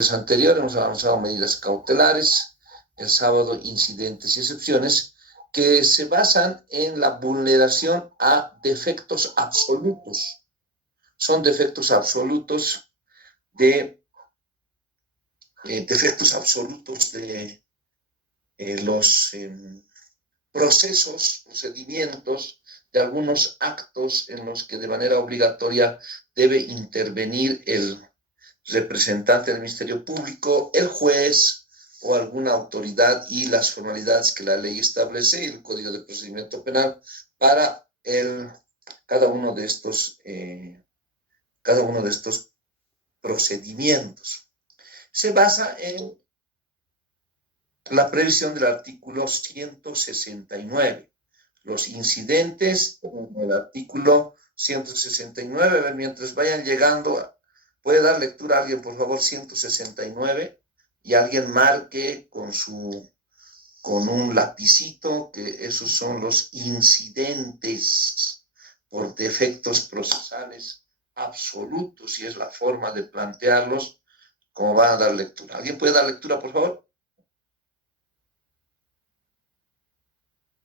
Anterior hemos avanzado medidas cautelares, el sábado incidentes y excepciones que se basan en la vulneración a defectos absolutos. Son defectos absolutos de los procedimientos, de algunos actos en los que de manera obligatoria debe intervenir el representante del Ministerio Público, el juez o alguna autoridad y las formalidades que la ley establece y el Código de Procedimiento Penal para cada uno de estos procedimientos. Se basa en la previsión del artículo 169. Los incidentes en el artículo 169, mientras vayan llegando, puede dar lectura a alguien, por favor, 169, y alguien marque con un lapicito que esos son los incidentes por defectos procesales absolutos, y es la forma de plantearlos, como van a dar lectura. ¿Alguien puede dar lectura, por favor?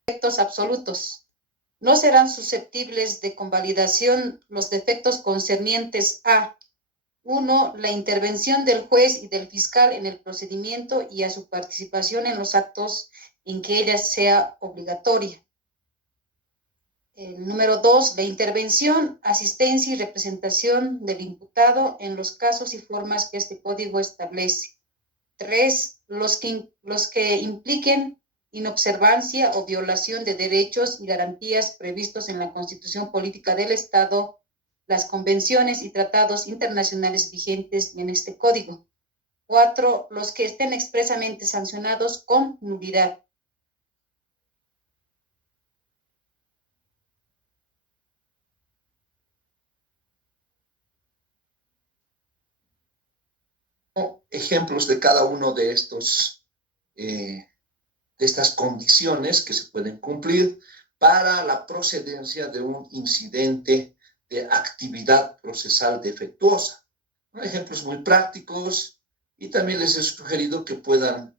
Defectos absolutos. No serán susceptibles de convalidación los defectos concernientes a 1. La intervención del juez y del fiscal en el procedimiento y a su participación en los actos en que ella sea obligatoria. Número 2. La intervención, asistencia y representación del imputado en los casos y formas que este código establece. 3. Los que impliquen inobservancia o violación de derechos y garantías previstos en la Constitución Política del Estado, las convenciones y tratados internacionales vigentes en este código. 4. Los que estén expresamente sancionados con nulidad. Ejemplos de cada uno de estas condiciones que se pueden cumplir para la procedencia de un incidente de actividad procesal defectuosa. Ejemplos muy prácticos, y también les he sugerido que puedan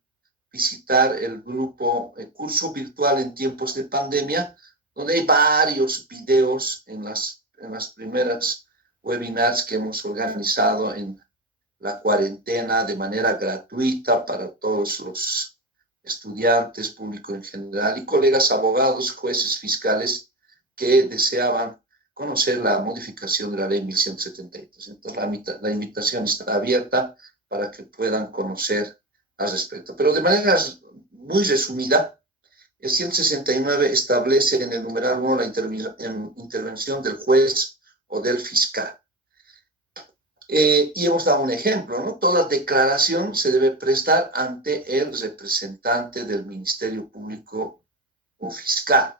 visitar el grupo Curso Virtual en Tiempos de Pandemia, donde hay varios videos en las primeras webinars que hemos organizado en la cuarentena de manera gratuita para todos los estudiantes, público en general y colegas abogados, jueces, fiscales que deseaban conocer la modificación de la ley 1172. Entonces, la invitación está abierta para que puedan conocer al respecto. Pero de manera muy resumida, el 169 establece en el numeral 1 la intervención del juez o del fiscal. Y hemos dado un ejemplo, ¿no? Toda declaración se debe prestar ante el representante del Ministerio Público o fiscal.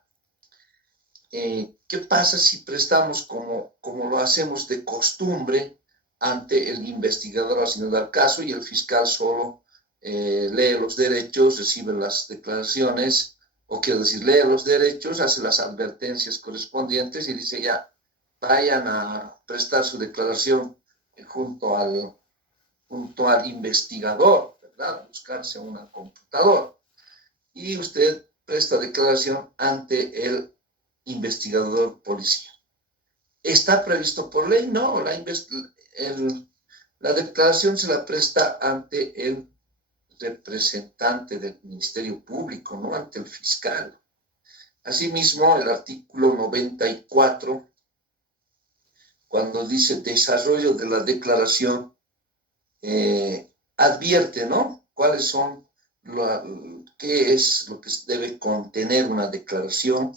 ¿Qué pasa si prestamos como lo hacemos de costumbre ante el investigador haciendo el caso y el fiscal solo lee los derechos, recibe las declaraciones, o quiero decir, lee los derechos, hace las advertencias correspondientes y dice ya, vayan a prestar su declaración junto al investigador, ¿verdad? Buscarse una computadora. Y usted presta declaración ante el investigador policía. ¿Está previsto por ley? No, la declaración se la presta ante el representante del Ministerio Público, no ante el fiscal. Asimismo, el artículo 94, cuando dice desarrollo de la declaración, advierte, ¿no? ¿Cuáles son, qué es lo que debe contener una declaración?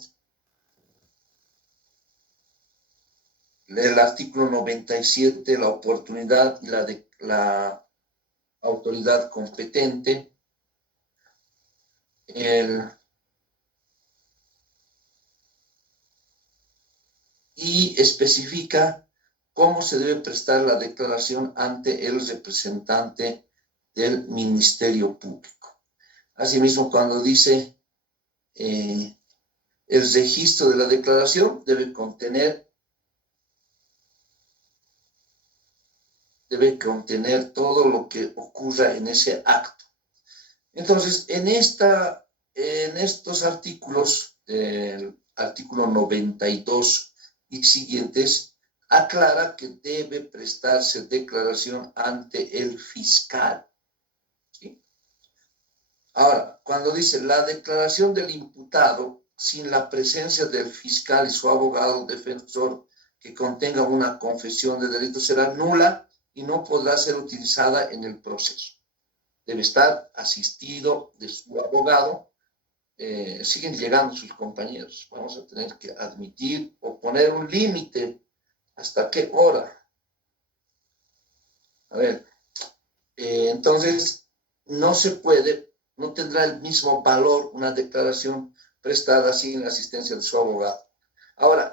El artículo 97, la oportunidad y la autoridad competente. Y especifica cómo se debe prestar la declaración ante el representante del Ministerio Público. Asimismo, cuando dice el registro de la declaración debe contener debe contener todo lo que ocurra en ese acto. Entonces, en estos artículos, el artículo 92 y siguientes, aclara que debe prestarse declaración ante el fiscal. ¿Sí? Ahora, cuando dice la declaración del imputado sin la presencia del fiscal y su abogado defensor que contenga una confesión de delito será nula y no podrá ser utilizada en el proceso. Debe estar asistido de su abogado. Siguen llegando sus compañeros. Vamos a tener que admitir o poner un límite. ¿Hasta qué hora? A ver, entonces no se puede, no tendrá el mismo valor una declaración prestada sin la asistencia de su abogado. Ahora,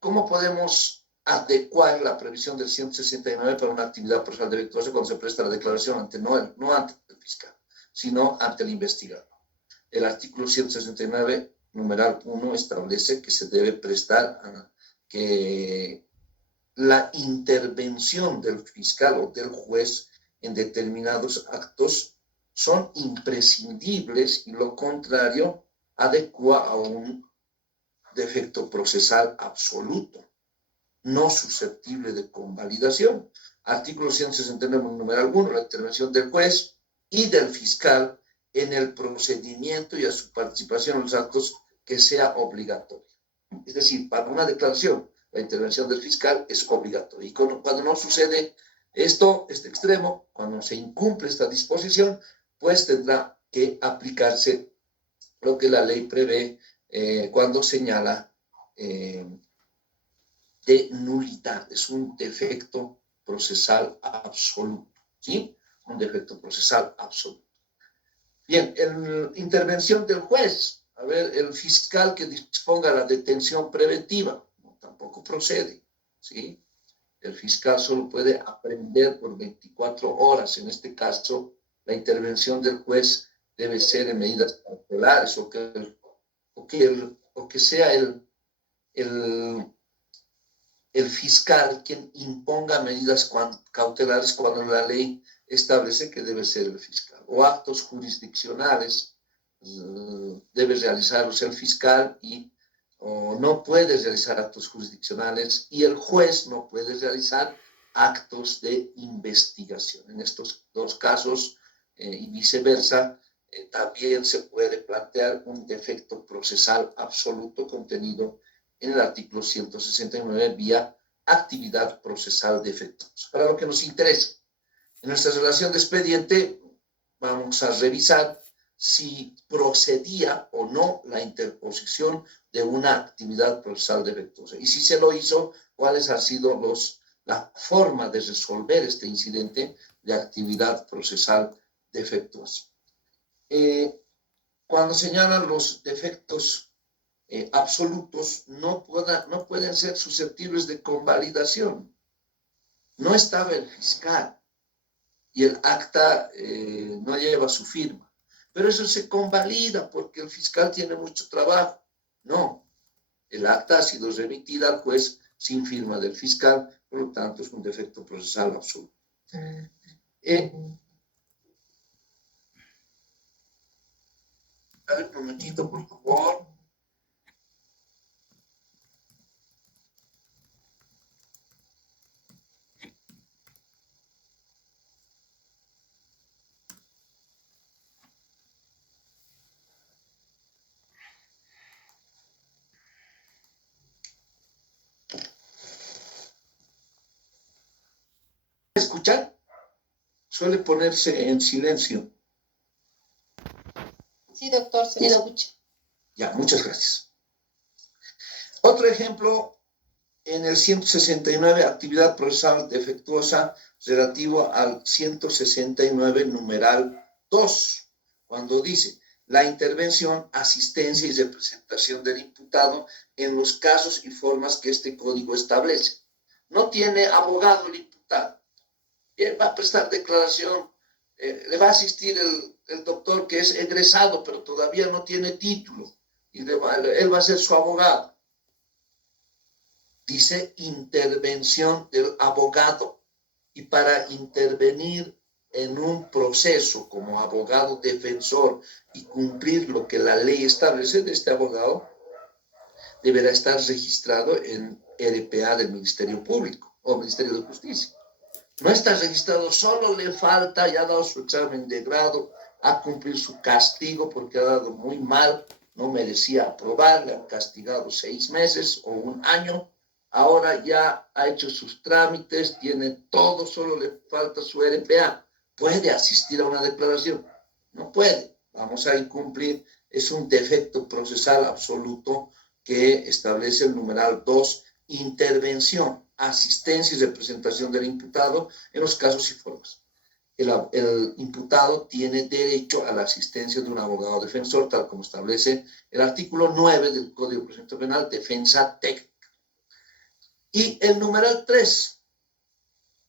¿cómo podemos adecuar la previsión del 169 para una actividad procesal defectuosa cuando se presta la declaración no ante el fiscal, sino ante el investigador? El artículo 169, numeral 1, establece que se debe prestar que la intervención del fiscal o del juez en determinados actos son imprescindibles y lo contrario adecua a un defecto procesal absoluto, no susceptible de convalidación. Artículo 169, numeral 1, la intervención del juez y del fiscal en el procedimiento y a su participación en los actos que sea obligatorio. Es decir, para una declaración, la intervención del fiscal es obligatoria. Y cuando no sucede este extremo, cuando se incumple esta disposición, pues tendrá que aplicarse lo que la ley prevé cuando señala de nulidad. Es un defecto procesal absoluto, ¿sí? Un defecto procesal absoluto. Bien, intervención del juez. A ver, el fiscal que disponga la detención preventiva, no, tampoco procede, ¿sí? El fiscal solo puede aprehender por 24 horas. En este caso, la intervención del juez debe ser en medidas cautelares o que sea el fiscal quien imponga medidas cautelares cuando la ley establece que debe ser el fiscal. O actos jurisdiccionales debe realizarlos el fiscal o no puede realizar actos jurisdiccionales y el juez no puede realizar actos de investigación. En estos dos casos y viceversa, también se puede plantear un defecto procesal absoluto contenido en el artículo 169 vía actividad procesal defectuosa. Para lo que nos interesa, en nuestra relación de expediente vamos a revisar si procedía o no la interposición de una actividad procesal defectuosa. Y si se lo hizo, cuáles han sido la forma de resolver este incidente de actividad procesal defectuosa. Cuando señalan los defectos absolutos, no pueden ser susceptibles de convalidación. No estaba el fiscal y el acta no lleva su firma. Pero eso se convalida porque el fiscal tiene mucho trabajo. No, el acta ha sido remitida al juez sin firma del fiscal, por lo tanto es un defecto procesal absoluto. A ver, un momentito, por favor. ¿Escuchar? Suele ponerse en silencio. Sí, doctor, se escucha. Ya, muchas gracias. Otro ejemplo, en el 169, actividad procesal defectuosa, relativo al 169, numeral 2, cuando dice la intervención, asistencia y representación del imputado en los casos y formas que este código establece. No tiene abogado el imputado. Él va a prestar declaración, le va a asistir el doctor que es egresado, pero todavía no tiene título, y él va a ser su abogado. Dice intervención del abogado. y para intervenir en un proceso como abogado defensor y cumplir lo que la ley establece, de este abogado deberá estar registrado en RPA del Ministerio Público o Ministerio de Justicia. No está registrado, solo le falta, ya ha dado su examen de grado, a cumplir su castigo porque ha dado muy mal, no merecía aprobar, le han castigado 6 meses o 1 año, ahora ya ha hecho sus trámites, tiene todo, solo le falta su RPA. ¿Puede asistir a una declaración? No puede, vamos a incumplir, es un defecto procesal absoluto que establece el numeral 2, intervención, asistencia y representación del imputado en los casos y formas. El imputado tiene derecho a la asistencia de un abogado defensor, tal como establece el artículo 9 del Código de Procedimiento Penal, defensa técnica. Y el numeral 3,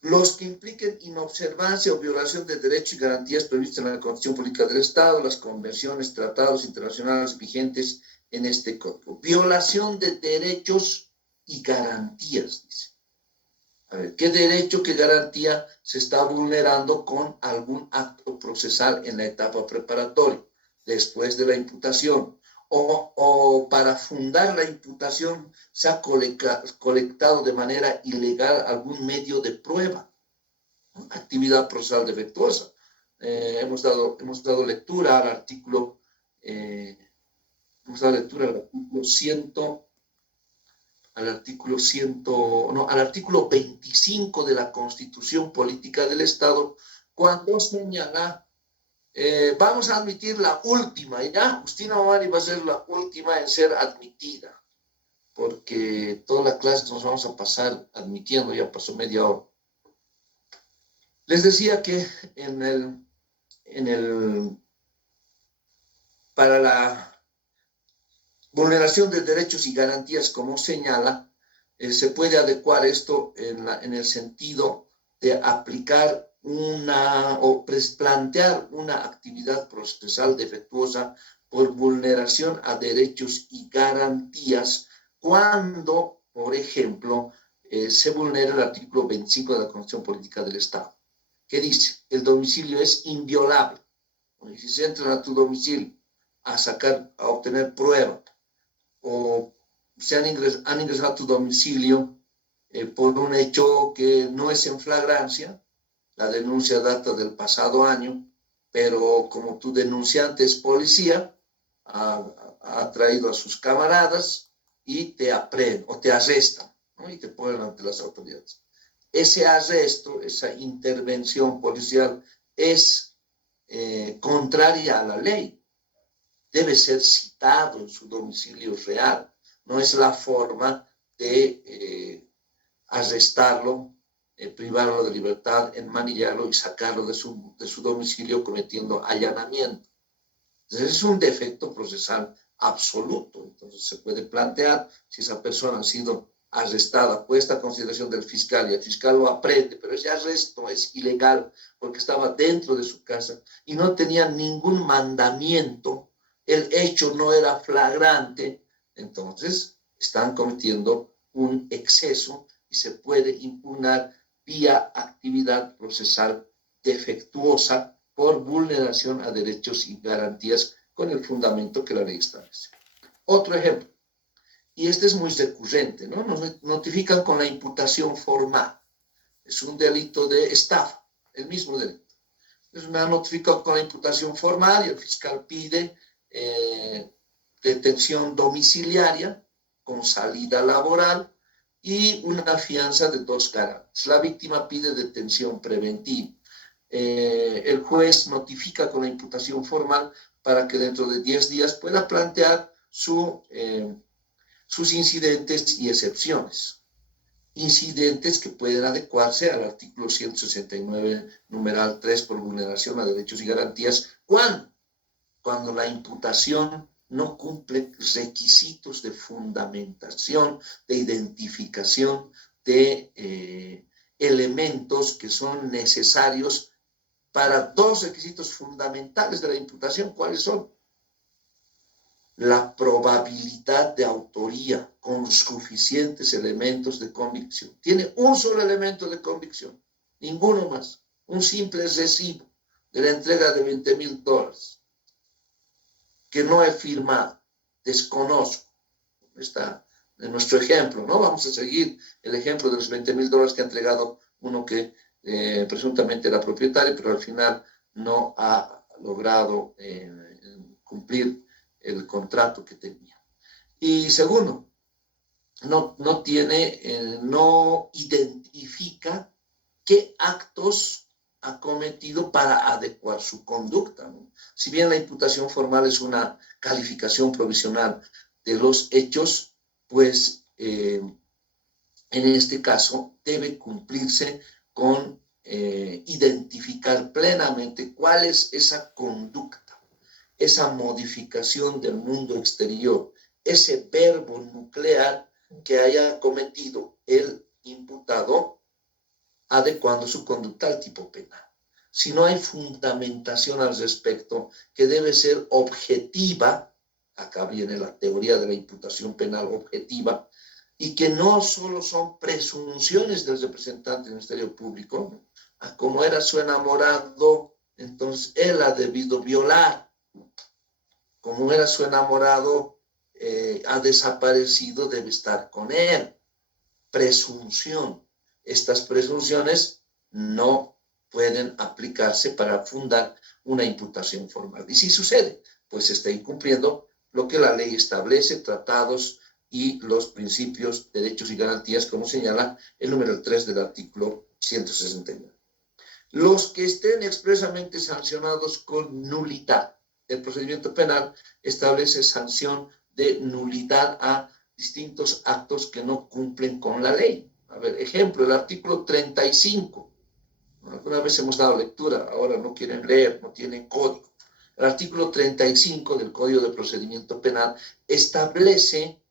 los que impliquen inobservancia o violación de derechos y garantías previstas en la Constitución Política del Estado, las convenciones, tratados internacionales vigentes en este código. Violación de derechos y garantías, dice. A ver, ¿qué derecho, qué garantía se está vulnerando con algún acto procesal en la etapa preparatoria, después de la imputación? O para fundar la imputación se ha colectado de manera ilegal algún medio de prueba, ¿no? Actividad procesal defectuosa. Hemos dado lectura al artículo, al artículo 25 de la Constitución Política del Estado, cuando señala, vamos a admitir la última, ya, Justina Omari va a ser la última en ser admitida, porque toda la clase nos vamos a pasar admitiendo, ya pasó media hora. Les decía que para la vulneración de derechos y garantías, como señala, se puede adecuar esto en el sentido de aplicar o plantear una actividad procesal defectuosa por vulneración a derechos y garantías cuando, por ejemplo, se vulnera el artículo 25 de la Constitución Política del Estado, que dice, el domicilio es inviolable. Y si se entran a tu domicilio a obtener prueba, o han ingresado a tu domicilio por un hecho que no es en flagrancia, la denuncia data del pasado año, pero como tu denunciante es policía, ha traído a sus camaradas y te aprenden o te arrestan, ¿no? Y te ponen ante las autoridades. Ese arresto, esa intervención policial es contraria a la ley. Debe ser citado en su domicilio real. No es la forma de arrestarlo, privarlo de libertad, enmanillarlo y sacarlo de su domicilio cometiendo allanamiento. Entonces es un defecto procesal absoluto. Entonces se puede plantear si esa persona ha sido arrestada, puesta a consideración del fiscal y el fiscal lo aprende, pero ese arresto es ilegal porque estaba dentro de su casa y no tenía ningún mandamiento, el hecho no era flagrante, entonces están cometiendo un exceso y se puede impugnar vía actividad procesal defectuosa por vulneración a derechos y garantías con el fundamento que la ley establece. Otro ejemplo, y este es muy recurrente, ¿no? Nos notifican con la imputación formal. Es un delito de estafa, el mismo delito. Entonces me han notificado con la imputación formal y el fiscal pide detención domiciliaria con salida laboral y una fianza de 2 garantes. La víctima pide detención preventiva. El juez notifica con la imputación formal para que dentro de 10 días pueda plantear sus incidentes y excepciones. Incidentes que pueden adecuarse al artículo 169, numeral 3, por vulneración a derechos y garantías. Cuando la imputación no cumple requisitos de fundamentación, de identificación de elementos que son necesarios para 2 requisitos fundamentales de la imputación. ¿Cuáles son? La probabilidad de autoría con suficientes elementos de convicción. Tiene un solo elemento de convicción ninguno más. Un simple recibo de la entrega de $20,000 que no he firmado, desconozco. Está en nuestro ejemplo, ¿no? Vamos a seguir el ejemplo de los $20,000 que ha entregado uno que presuntamente era propietario, pero al final no ha logrado cumplir el contrato que tenía. Y segundo, no identifica qué actos ha cometido para adecuar su conducta, ¿no? Si bien la imputación formal es una calificación provisional de los hechos, pues en este caso debe cumplirse con identificar plenamente cuál es esa conducta, esa modificación del mundo exterior, ese verbo nuclear que haya cometido el imputado adecuando su conducta al tipo penal. Si no hay fundamentación al respecto, que debe ser objetiva, acá viene la teoría de la imputación penal objetiva, y que no solo son presunciones del representante del Ministerio Público, como era su enamorado, entonces él ha debido violar, como era su enamorado, ha desaparecido, debe estar con él. Presunción. Estas presunciones no pueden aplicarse para fundar una imputación formal. Y si sucede, pues se está incumpliendo lo que la ley establece, tratados y los principios, derechos y garantías, como señala el número 3 del artículo 169. Los que estén expresamente sancionados con nulidad. El procedimiento penal establece sanción de nulidad a distintos actos que no cumplen con la ley. A ver, ejemplo, el artículo 35. Alguna vez hemos dado lectura, ahora no quieren leer, no tienen código. El artículo 35 del Código de Procedimiento Penal establece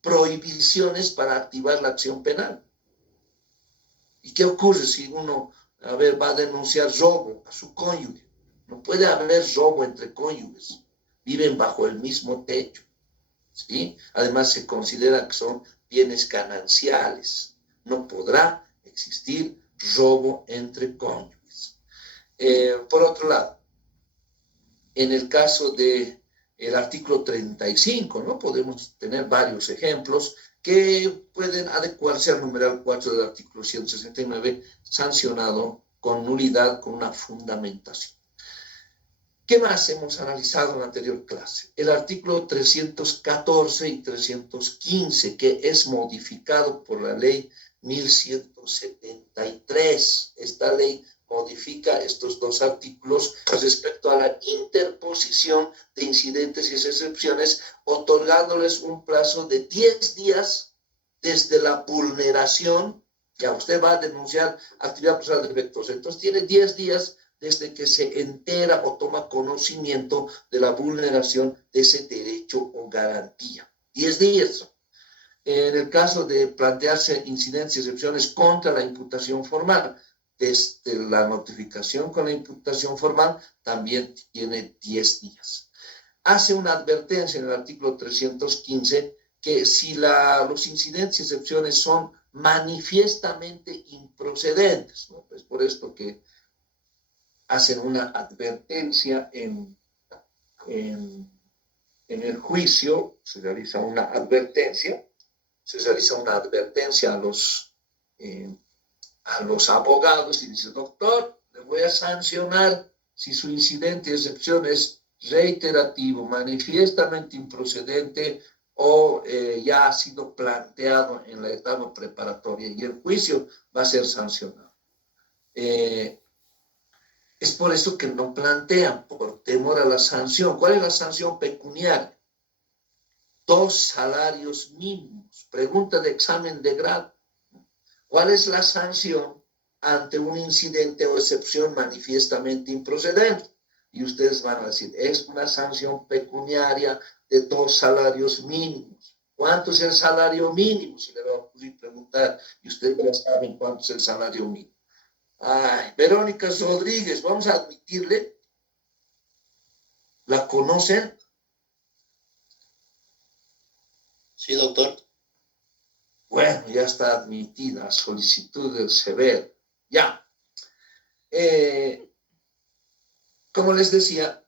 prohibiciones para activar la acción penal. ¿Y qué ocurre si uno, va a denunciar robo a su cónyuge? No puede haber robo entre cónyuges. Viven bajo el mismo techo, ¿sí? Además, se considera que son bienes gananciales. No podrá existir robo entre cónyuges. Por otro lado, en el caso del artículo 35, ¿no? Podemos tener varios ejemplos que pueden adecuarse al numeral 4 del artículo 169, sancionado con nulidad, con una fundamentación. ¿Qué más hemos analizado en la anterior clase? El artículo 314 y 315, que es modificado por la ley 1173. Esta ley modifica estos dos artículos respecto a la interposición de incidentes y excepciones, otorgándoles un plazo de 10 días desde la vulneración. Ya usted va a denunciar actividad procesal defectuosa, entonces tiene 10 días desde que se entera o toma conocimiento de la vulneración de ese derecho o garantía. 10 días. En el caso de plantearse incidencias y excepciones contra la imputación formal, desde la notificación con la imputación formal, también tiene 10 días. Hace una advertencia en el artículo 315 que si los incidentes y excepciones son manifiestamente improcedentes, ¿no? Es por esto que hacen una advertencia en el juicio, se realiza una advertencia a los abogados y dice, doctor, le voy a sancionar si su incidente de excepción es reiterativo, manifiestamente improcedente o ya ha sido planteado en la etapa preparatoria y el juicio va a ser sancionado. Es por eso que no plantean, por temor a la sanción. ¿Cuál es la sanción pecuniaria? 2 salarios mínimos. Pregunta de examen de grado. ¿Cuál es la sanción ante un incidente o excepción manifiestamente improcedente? Y ustedes van a decir, es una sanción pecuniaria de 2 salarios mínimos. ¿Cuánto es el salario mínimo? Si le va a ocurrir preguntar, y ustedes ya saben cuánto es el salario mínimo. Ay, Verónica Rodríguez, vamos a admitirle. ¿La conocen? Sí, doctor. Bueno, ya está admitida, solicitud del SEBER. Ya. Como les decía,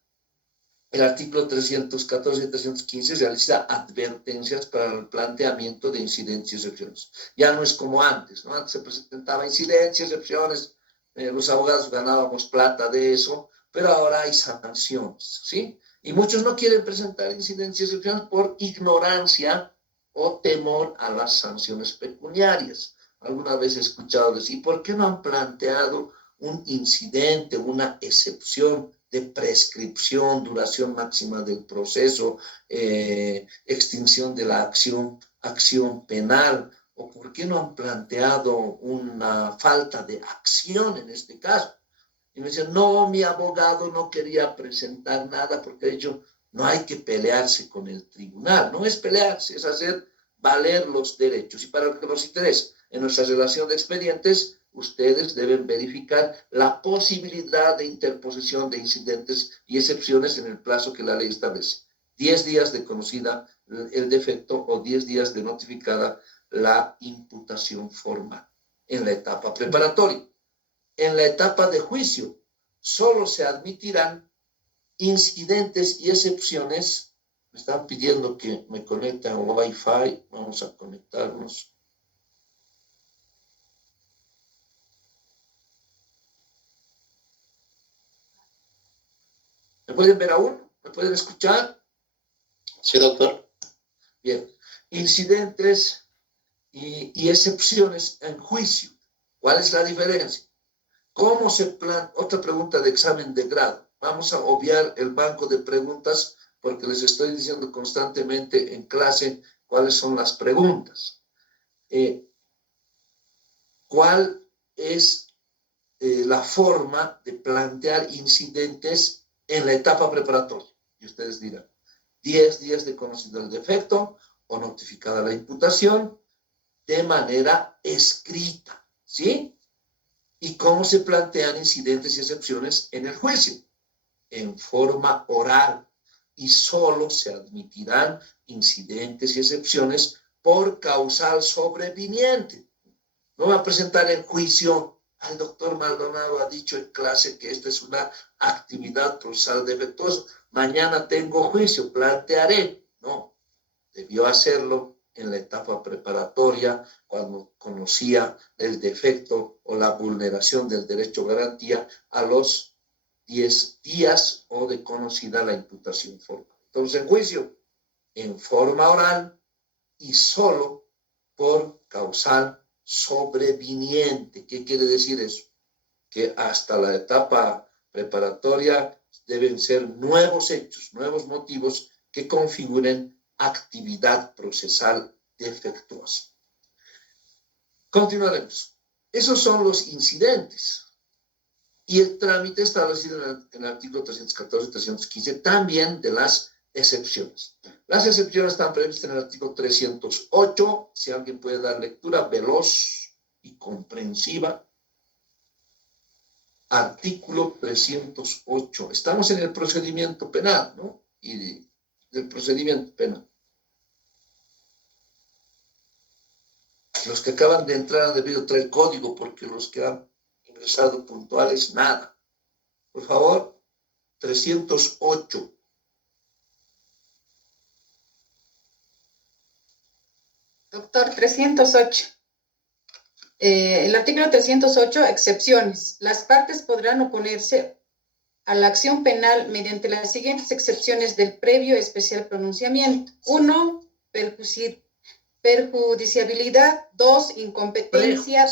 el artículo 314 y 315 realiza advertencias para el planteamiento de incidentes y excepciones. Ya no es como antes, ¿no? Antes se presentaba incidencias y excepciones, los abogados ganábamos plata de eso, pero ahora hay sanciones, ¿sí? Y muchos no quieren presentar incidencias y excepciones por ignorancia o temor a las sanciones pecuniarias. Alguna vez he escuchado decir, ¿por qué no han planteado un incidente, una excepción de prescripción, duración máxima del proceso, extinción de la acción penal? ¿O por qué no han planteado una falta de acción en este caso? Y me dicen, no, mi abogado no quería presentar nada porque de hecho no hay que pelearse con el tribunal. No es pelearse, es hacer valer los derechos. Y para que los interese en nuestra relación de expedientes, ustedes deben verificar la posibilidad de interposición de incidentes y excepciones en el plazo que la ley establece. 10 días de conocida el defecto o 10 días de notificada la imputación formal en la etapa preparatoria. En la etapa de juicio, solo se admitirán incidentes y excepciones. Me están pidiendo que me conecte a Wi-Fi. Vamos a conectarnos. ¿Me pueden ver aún? ¿Me pueden escuchar? Sí, doctor. Bien. Incidentes y excepciones en juicio. ¿Cuál es la diferencia? ¿Cómo se plantea? Otra pregunta de examen de grado. Vamos a obviar el banco de preguntas porque les estoy diciendo constantemente en clase cuáles son las preguntas. ¿Cuál es la forma de plantear incidentes en la etapa preparatoria? Y ustedes dirán, 10 días de conocido el defecto o notificada la imputación de manera escrita, ¿sí? ¿Y cómo se plantean incidentes y excepciones en el juicio? En forma oral, y solo se admitirán incidentes y excepciones por causal sobreviniente. No va a presentar en juicio, el doctor Maldonado ha dicho en clase que esta es una actividad procesal defectuosa, mañana tengo juicio, plantearé. No, debió hacerlo en la etapa preparatoria, cuando conocía el defecto o la vulneración del derecho a garantía a los 10 días o de conocida la imputación formal. Entonces, en juicio, en forma oral y solo por causal sobreviniente. ¿Qué quiere decir eso? Que hasta la etapa preparatoria deben ser nuevos hechos, nuevos motivos que configuren actividad procesal defectuosa. Continuaremos. Esos son los incidentes. Y el trámite establecido en el artículo 314 y 315 también de las excepciones. Las excepciones están previstas en el artículo 308. Si alguien puede dar lectura veloz y comprensiva. Artículo 308. Estamos en el procedimiento penal, ¿no? Y del procedimiento penal. Los que acaban de entrar han debido traer código porque los que han ingresado puntuales, nada. Por favor, 308. Doctor, 308. El artículo 308, excepciones. Las partes podrán oponerse a la acción penal mediante las siguientes excepciones del previo especial pronunciamiento. 1, perjudiciabilidad. 2, incompetencia.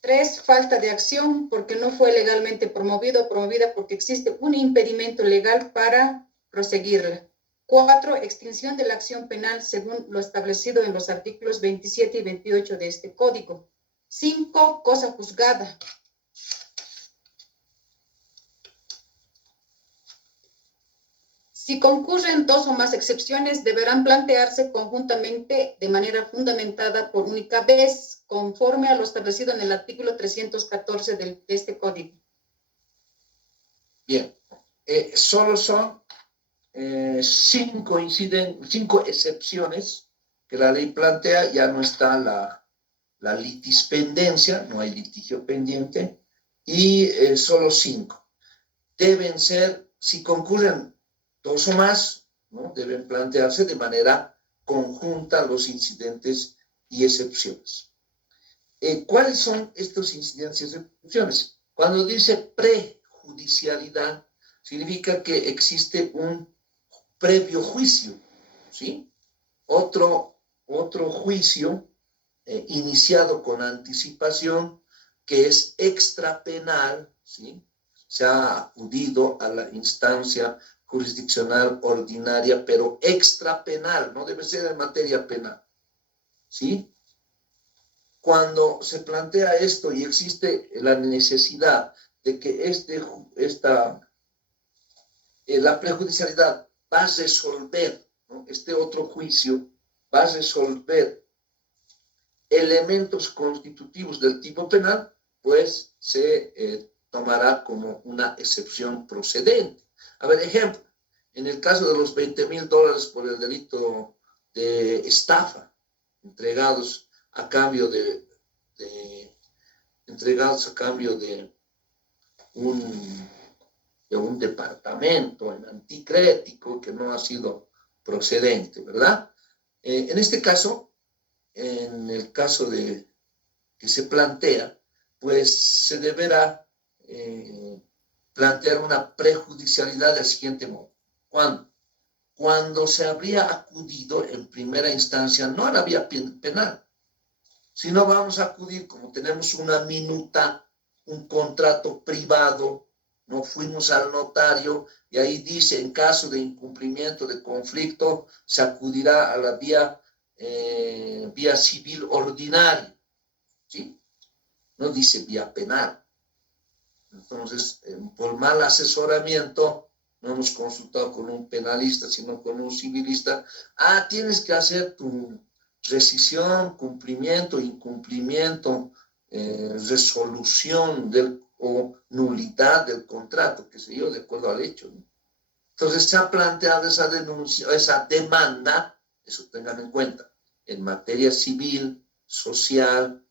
3, falta de acción porque no fue legalmente promovido o promovida porque existe un impedimento legal para proseguirla. 4, extinción de la acción penal según lo establecido en los artículos 27 y 28 de este código. 5, cosa juzgada. Si concurren 2 o más excepciones, deberán plantearse conjuntamente de manera fundamentada por única vez, conforme a lo establecido en el artículo 314 de este código. Bien, solo son 5 excepciones que la ley plantea. Ya no está la litispendencia, no hay litigio pendiente, y solo 5. Deben ser, si concurren 2 o más, ¿no? Deben plantearse de manera conjunta los incidentes y excepciones. ¿Cuáles son estos incidentes y excepciones? Cuando dice prejudicialidad, significa que existe un previo juicio, ¿sí? Otro juicio iniciado con anticipación que es extrapenal, ¿sí? Se ha acudido a la instancia jurisdiccional ordinaria, pero extrapenal, no debe ser en materia penal, ¿sí? Cuando se plantea esto y existe la necesidad de que la prejudicialidad va a resolver, ¿no? Este otro juicio va a resolver elementos constitutivos del tipo penal, pues se tomará como una excepción procedente. A ver, ejemplo, en el caso de los $20,000 por el delito de estafa, entregados a cambio de un departamento en anticrético que no ha sido procedente, ¿verdad? En este caso, en el caso que se plantea, pues se deberá plantear una prejudicialidad del siguiente modo. ¿Cuándo? Cuando se habría acudido en primera instancia no a la vía penal, sino vamos a acudir, como tenemos una minuta, un contrato privado, no fuimos al notario y ahí dice, en caso de incumplimiento, de conflicto, se acudirá a la vía civil ordinaria, ¿sí? No dice vía penal. Entonces, por mal asesoramiento, no hemos consultado con un penalista, sino con un civilista. Tienes que hacer tu rescisión, cumplimiento, incumplimiento, resolución o nulidad del contrato, qué sé yo, de acuerdo al hecho, ¿no? Entonces se ha planteado esa denuncia, esa demanda, eso tengan en cuenta, en materia civil, social,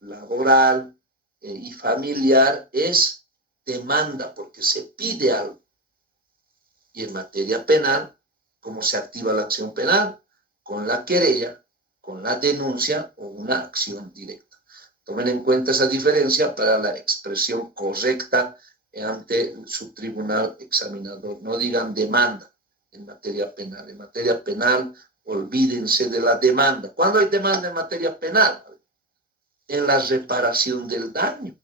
laboral y familiar, es demanda porque se pide algo. Y en materia penal, ¿cómo se activa la acción penal? Con la querella, con la denuncia o una acción directa. Tomen en cuenta esa diferencia para la expresión correcta ante su tribunal examinador. No digan demanda en materia penal. En materia penal, olvídense de la demanda. ¿Cuándo hay demanda en materia penal? En la reparación del daño.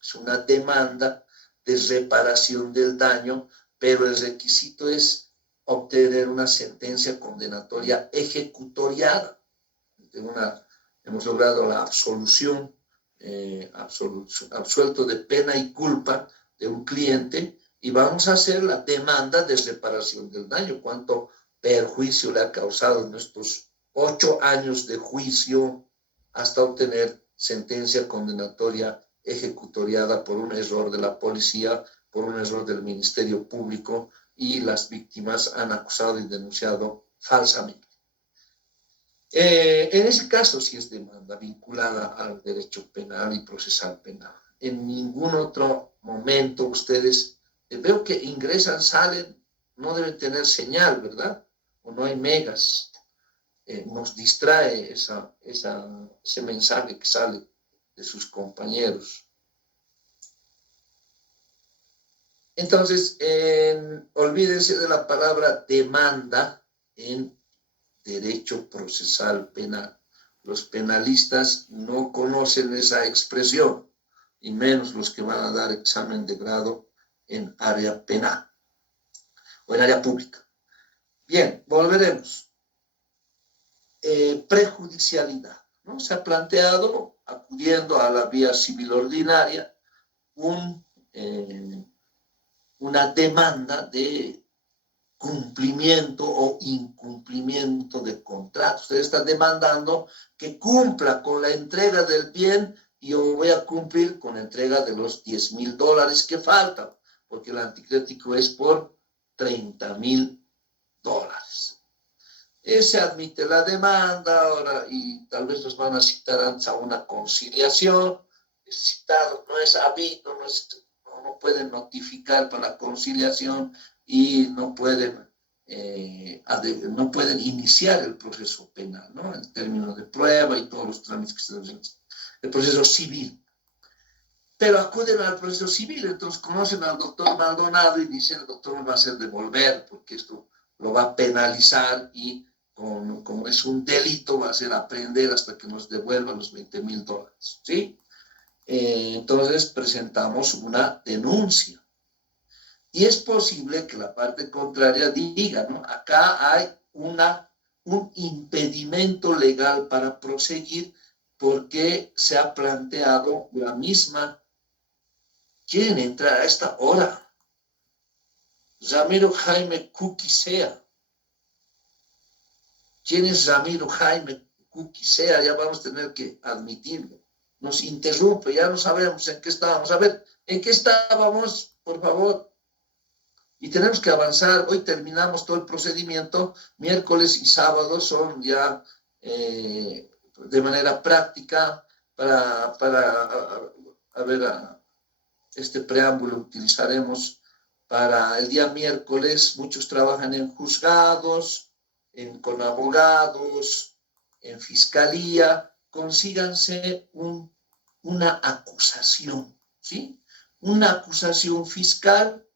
Es una demanda de reparación del daño, pero el requisito es obtener una sentencia condenatoria ejecutoriada. Hemos logrado la absolución, absuelto de pena y culpa de un cliente y vamos a hacer la demanda de reparación del daño. ¿Cuánto perjuicio le ha causado en estos 8 años de juicio hasta obtener sentencia condenatoria ejecutoriada por un error de la policía, por un error del Ministerio Público y las víctimas han acusado y denunciado falsamente? En ese caso sí es demanda vinculada al derecho penal y procesal penal. En ningún otro momento ustedes, veo que ingresan, salen, no deben tener señal, ¿verdad? O no hay megas. Nos distrae ese mensaje que sale de sus compañeros. Entonces, olvídense de la palabra demanda en derecho procesal penal. Los penalistas no conocen esa expresión, y menos los que van a dar examen de grado en área penal o en área pública. Bien, volveremos. Prejudicialidad, ¿no? Se ha planteado, acudiendo a la vía civil ordinaria, una demanda de cumplimiento o incumplimiento de contrato. Usted está demandando que cumpla con la entrega del bien y yo voy a cumplir con la entrega de los $10,000 que faltan, porque el anticrético es por $30,000. Se admite la demanda ahora y tal vez nos van a citar a una conciliación. citado, no es habido, no pueden notificar para la conciliación y no pueden iniciar el proceso penal, ¿no? En términos de prueba y todos los trámites que se deben hacer. El proceso civil. Pero acuden al proceso civil, entonces conocen al doctor Maldonado y dicen, el doctor nos va a hacer devolver, porque esto lo va a penalizar y como es un delito, va a hacer aprender hasta que nos devuelvan los $20,000, ¿sí? Entonces presentamos una denuncia. Y es posible que la parte contraria diga, ¿no? Acá hay un impedimento legal para proseguir porque se ha planteado la misma. ¿Quién entra a esta hora? Ramiro Jaime Cuquisea. ¿Quién es Ramiro Jaime Cuquisea? Ya vamos a tener que admitirlo. Nos interrumpe, ya no sabemos en qué estábamos. A ver, ¿en qué estábamos, por favor? Y tenemos que avanzar. Hoy terminamos todo el procedimiento. Miércoles y sábado son ya de manera práctica para este preámbulo utilizaremos para el día miércoles. Muchos trabajan en juzgados, con abogados, en fiscalía. Consíganse una acusación, ¿sí? Una acusación fiscal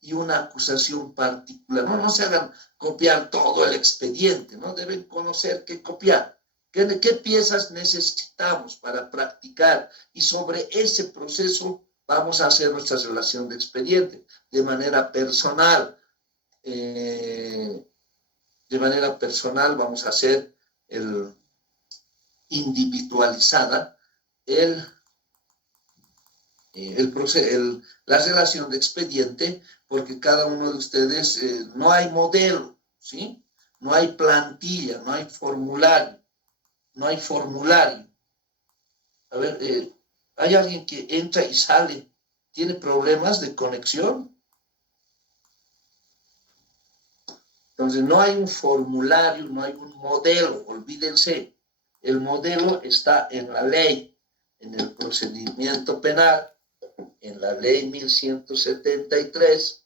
y una acusación particular. No se hagan copiar todo el expediente, ¿no? Deben conocer qué copiar. ¿Qué piezas necesitamos para practicar? Y sobre ese proceso vamos a hacer nuestra relación de expediente de manera personal. De manera personal vamos a hacer individualizada la relación de expediente, porque cada uno de ustedes no hay modelo, ¿sí? No hay plantilla, no hay formulario. A ver, hay alguien que entra y sale, tiene problemas de conexión. Entonces, no hay un formulario, no hay un modelo, olvídense. El modelo está en la ley, en el procedimiento penal, en la ley 1173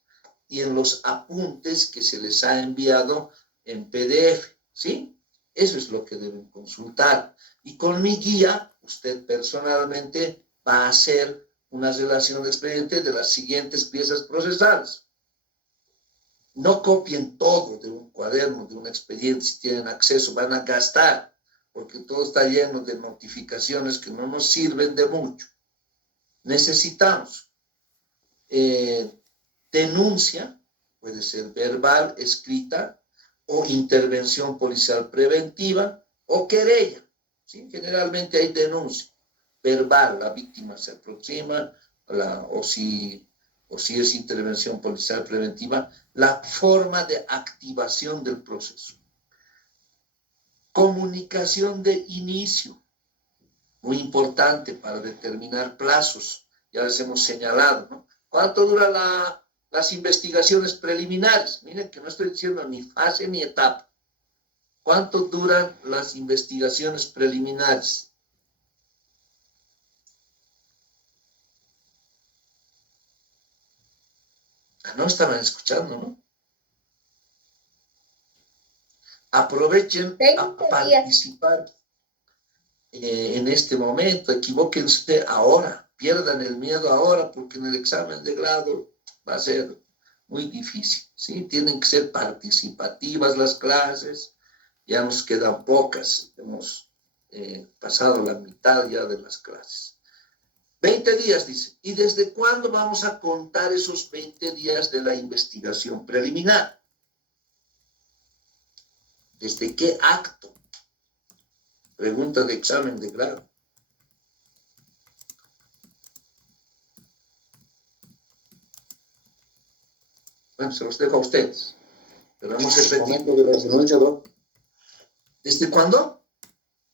y en los apuntes que se les ha enviado en PDF, ¿sí? Eso es lo que deben consultar. Y con mi guía, usted personalmente va a hacer una relación de expediente de las siguientes piezas procesales. No copien todo de un cuaderno, de un expediente, si tienen acceso, van a gastar, porque todo está lleno de notificaciones que no nos sirven de mucho. Necesitamos denuncia, puede ser verbal, escrita, o intervención policial preventiva, o querella, ¿sí? Generalmente hay denuncia verbal, la víctima se aproxima, o si es intervención policial preventiva, la forma de activación del proceso. Comunicación de inicio, muy importante para determinar plazos, ya les hemos señalado, ¿no? ¿Cuánto duran las investigaciones preliminares? Miren que no estoy diciendo ni fase ni etapa. ¿Cuánto duran las investigaciones preliminares? No estaban escuchando, ¿no? Aprovechen a participar en este momento, equivóquense ahora, pierdan el miedo ahora, porque en el examen de grado va a ser muy difícil, ¿sí? Tienen que ser participativas las clases, ya nos quedan pocas, hemos pasado la mitad ya de las clases. 20 días, dice. ¿Y desde cuándo vamos a contar esos 20 días de la investigación preliminar? ¿Desde qué acto? Pregunta de examen de grado. Bueno, se los dejo a ustedes. Pero vamos a repetir. ¿Desde el momento de la denuncia, Doc? ¿Desde cuándo?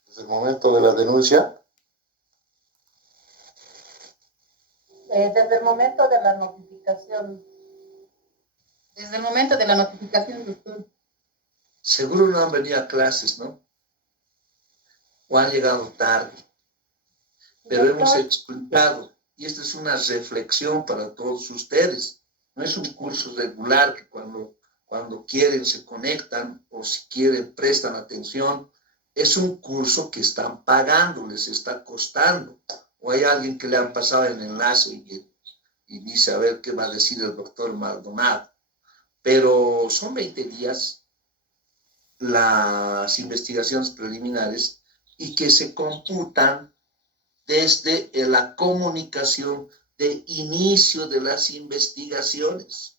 Desde el momento de la denuncia. Desde el momento de la notificación. Desde el momento de la notificación, doctor. Seguro no han venido a clases, ¿no? O han llegado tarde. pero hemos explicado, y esta es una reflexión para todos ustedes, no es un curso regular que cuando quieren se conectan o si quieren prestan atención, es un curso que están pagando, les está costando, o hay alguien que le han pasado el enlace y dice a ver qué va a decir el doctor Maldonado, pero son 20 días las investigaciones preliminares y que se computan desde la comunicación de inicio de las investigaciones.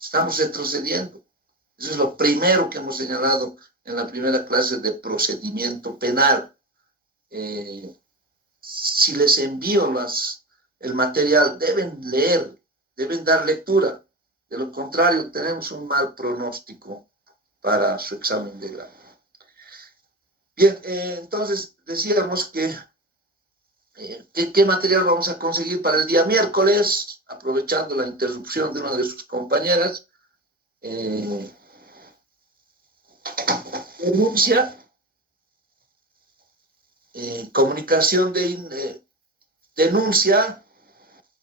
Estamos retrocediendo. Eso es lo primero que hemos señalado en la primera clase de procedimiento penal. Si les envío el material, deben leer, deben dar lectura. De lo contrario, tenemos un mal pronóstico para su examen de grado. Bien, entonces decíamos que ¿qué material vamos a conseguir para el día miércoles? Aprovechando la interrupción de una de sus compañeras. Denuncia, comunicación denuncia,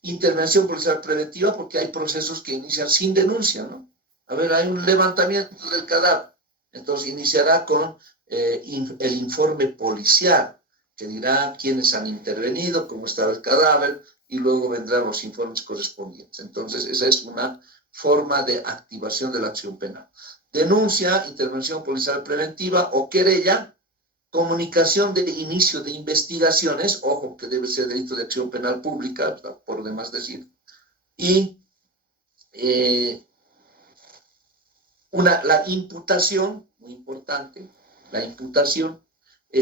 intervención policial preventiva, porque hay procesos que inician sin denuncia, ¿no? A ver, hay un levantamiento del cadáver, entonces iniciará con el informe policial, que dirá quiénes han intervenido, cómo estaba el cadáver, y luego vendrán los informes correspondientes. Entonces, esa es una forma de activación de la acción penal. Denuncia, intervención policial preventiva o querella, comunicación de inicio de investigaciones, ojo que debe ser delito de acción penal pública, por demás decir, y la imputación, muy importante, la imputación,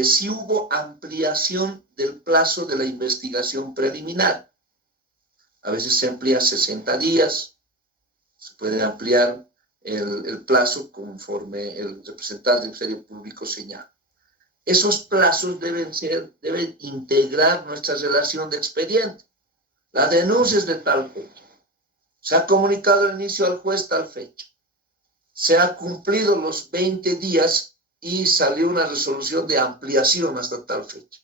si hubo ampliación del plazo de la investigación preliminar. A veces se amplía 60 días, se puede ampliar el plazo conforme el representante del Ministerio Público señala. Esos plazos deben integrar nuestra relación de expediente. La denuncia es de tal fecha. Se ha comunicado el inicio al juez tal fecha. Se ha cumplido los 20 días y salió una resolución de ampliación hasta tal fecha.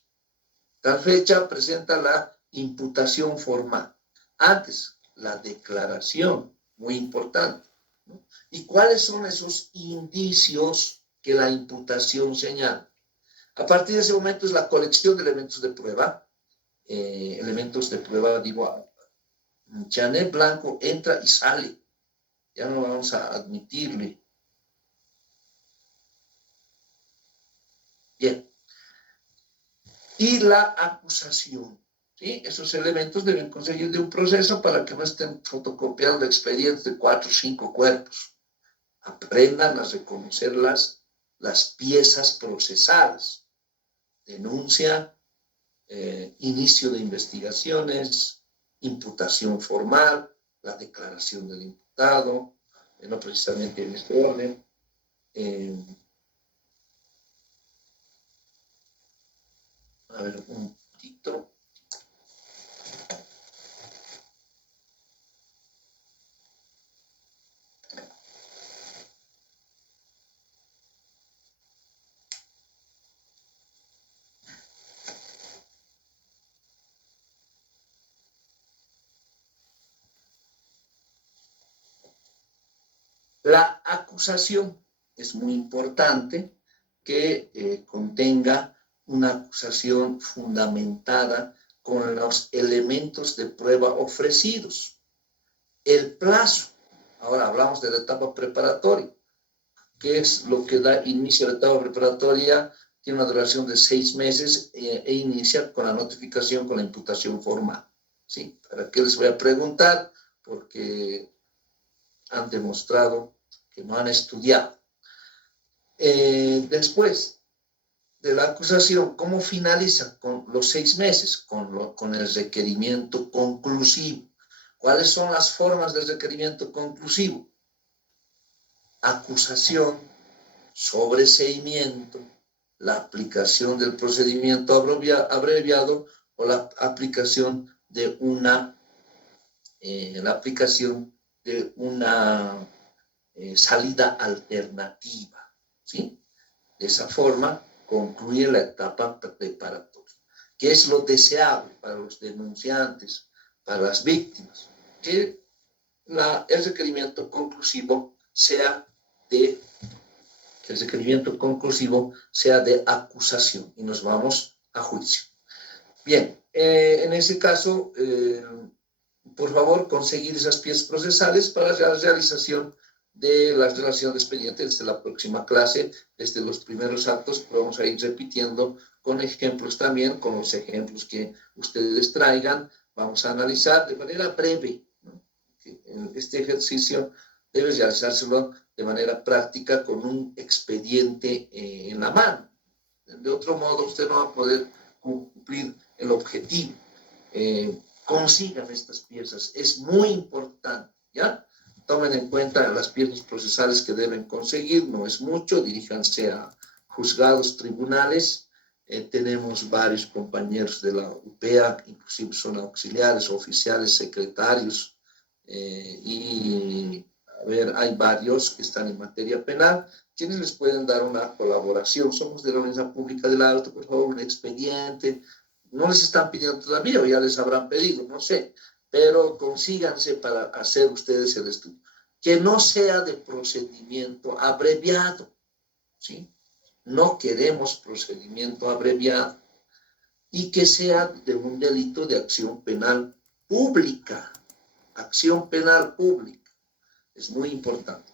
Tal fecha presenta la imputación formal. Antes, la declaración, muy importante, ¿no? ¿Y cuáles son esos indicios que la imputación señala? A partir de ese momento es la colección de elementos de prueba. Digo, Janet Blanco entra y sale. Ya no vamos a admitirle. Bien. Y la acusación. ¿Sí? Esos elementos deben conseguir de un proceso para que no estén fotocopiando expedientes de 4 o 5 cuerpos. Aprendan a reconocer las piezas procesadas. Denuncia, inicio de investigaciones, imputación formal, la declaración del imputado, no precisamente en este orden. A ver, un poquito. La acusación es muy importante que contenga una acusación fundamentada con los elementos de prueba ofrecidos. El plazo, ahora hablamos de la etapa preparatoria, que es lo que da inicio a la etapa preparatoria, tiene una duración de 6 meses e inicia con la notificación con la imputación formal. ¿Sí? ¿Para qué les voy a preguntar? Porque han demostrado que no han estudiado. Después de la acusación, ¿cómo finaliza? Con los 6 meses, con el requerimiento conclusivo. ¿Cuáles son las formas del requerimiento conclusivo? Acusación, sobreseimiento, la aplicación del procedimiento abreviado o la aplicación de una salida alternativa, ¿sí? De esa forma concluye la etapa preparatoria. ¿Qué es lo deseable para los denunciantes, para las víctimas? Que el requerimiento conclusivo sea de acusación y nos vamos a juicio. Bien, en ese caso, por favor, conseguir esas piezas procesales para la realización de las relaciones pendientes desde la próxima clase, desde los primeros actos, vamos a ir repitiendo con ejemplos también, con los ejemplos que ustedes traigan, vamos a analizar de manera breve, ¿no? Este ejercicio debe realizárselo de manera práctica con un expediente en la mano. De otro modo, usted no va a poder cumplir el objetivo. Consigan estas piezas, es muy importante, ¿ya? Tomen en cuenta las piezas procesales que deben conseguir, no es mucho, diríjanse a juzgados, tribunales. Tenemos varios compañeros de la UPEA, inclusive son auxiliares, oficiales, secretarios, y a ver, hay varios que están en materia penal, quienes les pueden dar una colaboración. Somos de la Universidad Pública del Alto, por favor, un expediente. No les están pidiendo todavía, o ya les habrán pedido, no sé, pero consíganse para hacer ustedes el estudio. Que no sea de procedimiento abreviado, ¿sí? No queremos procedimiento abreviado. Y que sea de un delito de acción penal pública. Acción penal pública. Es muy importante.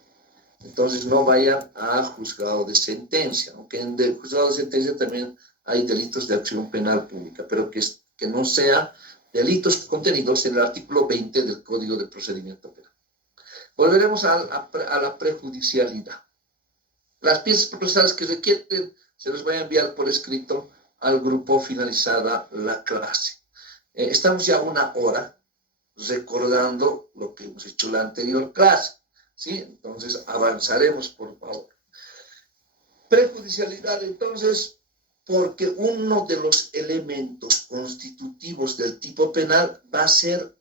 Entonces no vayan a juzgado de sentencia, aunque en el juzgado de sentencia también hay delitos de acción penal pública, pero que no sea delitos contenidos en el artículo 20 del Código de Procedimiento Penal. Volveremos a la prejudicialidad. Las piezas procesales que requieren se los voy a enviar por escrito al grupo finalizada la clase. Estamos ya 1 hora recordando lo que hemos hecho en la anterior clase, ¿sí? Entonces avanzaremos, por favor. Prejudicialidad, entonces, porque uno de los elementos constitutivos del tipo penal va a ser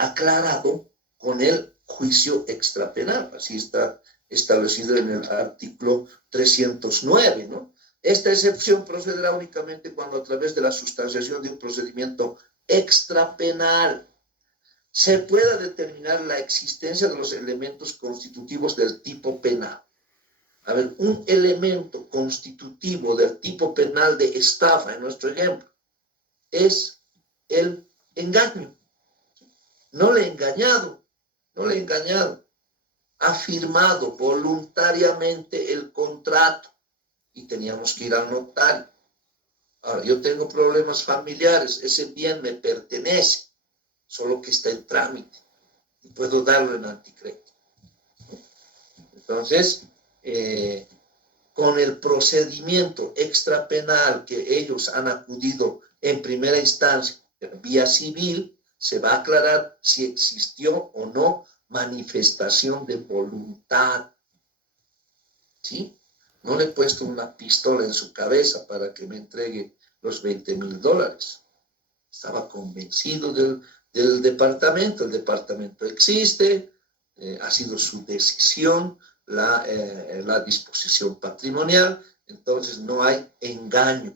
aclarado con el juicio extrapenal. Así está establecido en el artículo 309, ¿no? Esta excepción procederá únicamente cuando a través de la sustanciación de un procedimiento extrapenal se pueda determinar la existencia de los elementos constitutivos del tipo penal. A ver, un elemento constitutivo del tipo penal de estafa, en nuestro ejemplo, es el engaño. No le he engañado, ha firmado voluntariamente el contrato y teníamos que ir al notario. Ahora, yo tengo problemas familiares, ese bien me pertenece, solo que está en trámite y puedo darlo en anticrédito. Entonces, con el procedimiento extrapenal que ellos han acudido en primera instancia, vía civil, se va a aclarar si existió o no manifestación de voluntad. ¿Sí? No le he puesto una pistola en su cabeza para que me entregue los $20,000. Estaba convencido del departamento. El departamento existe, ha sido su decisión, la disposición patrimonial. Entonces no hay engaño,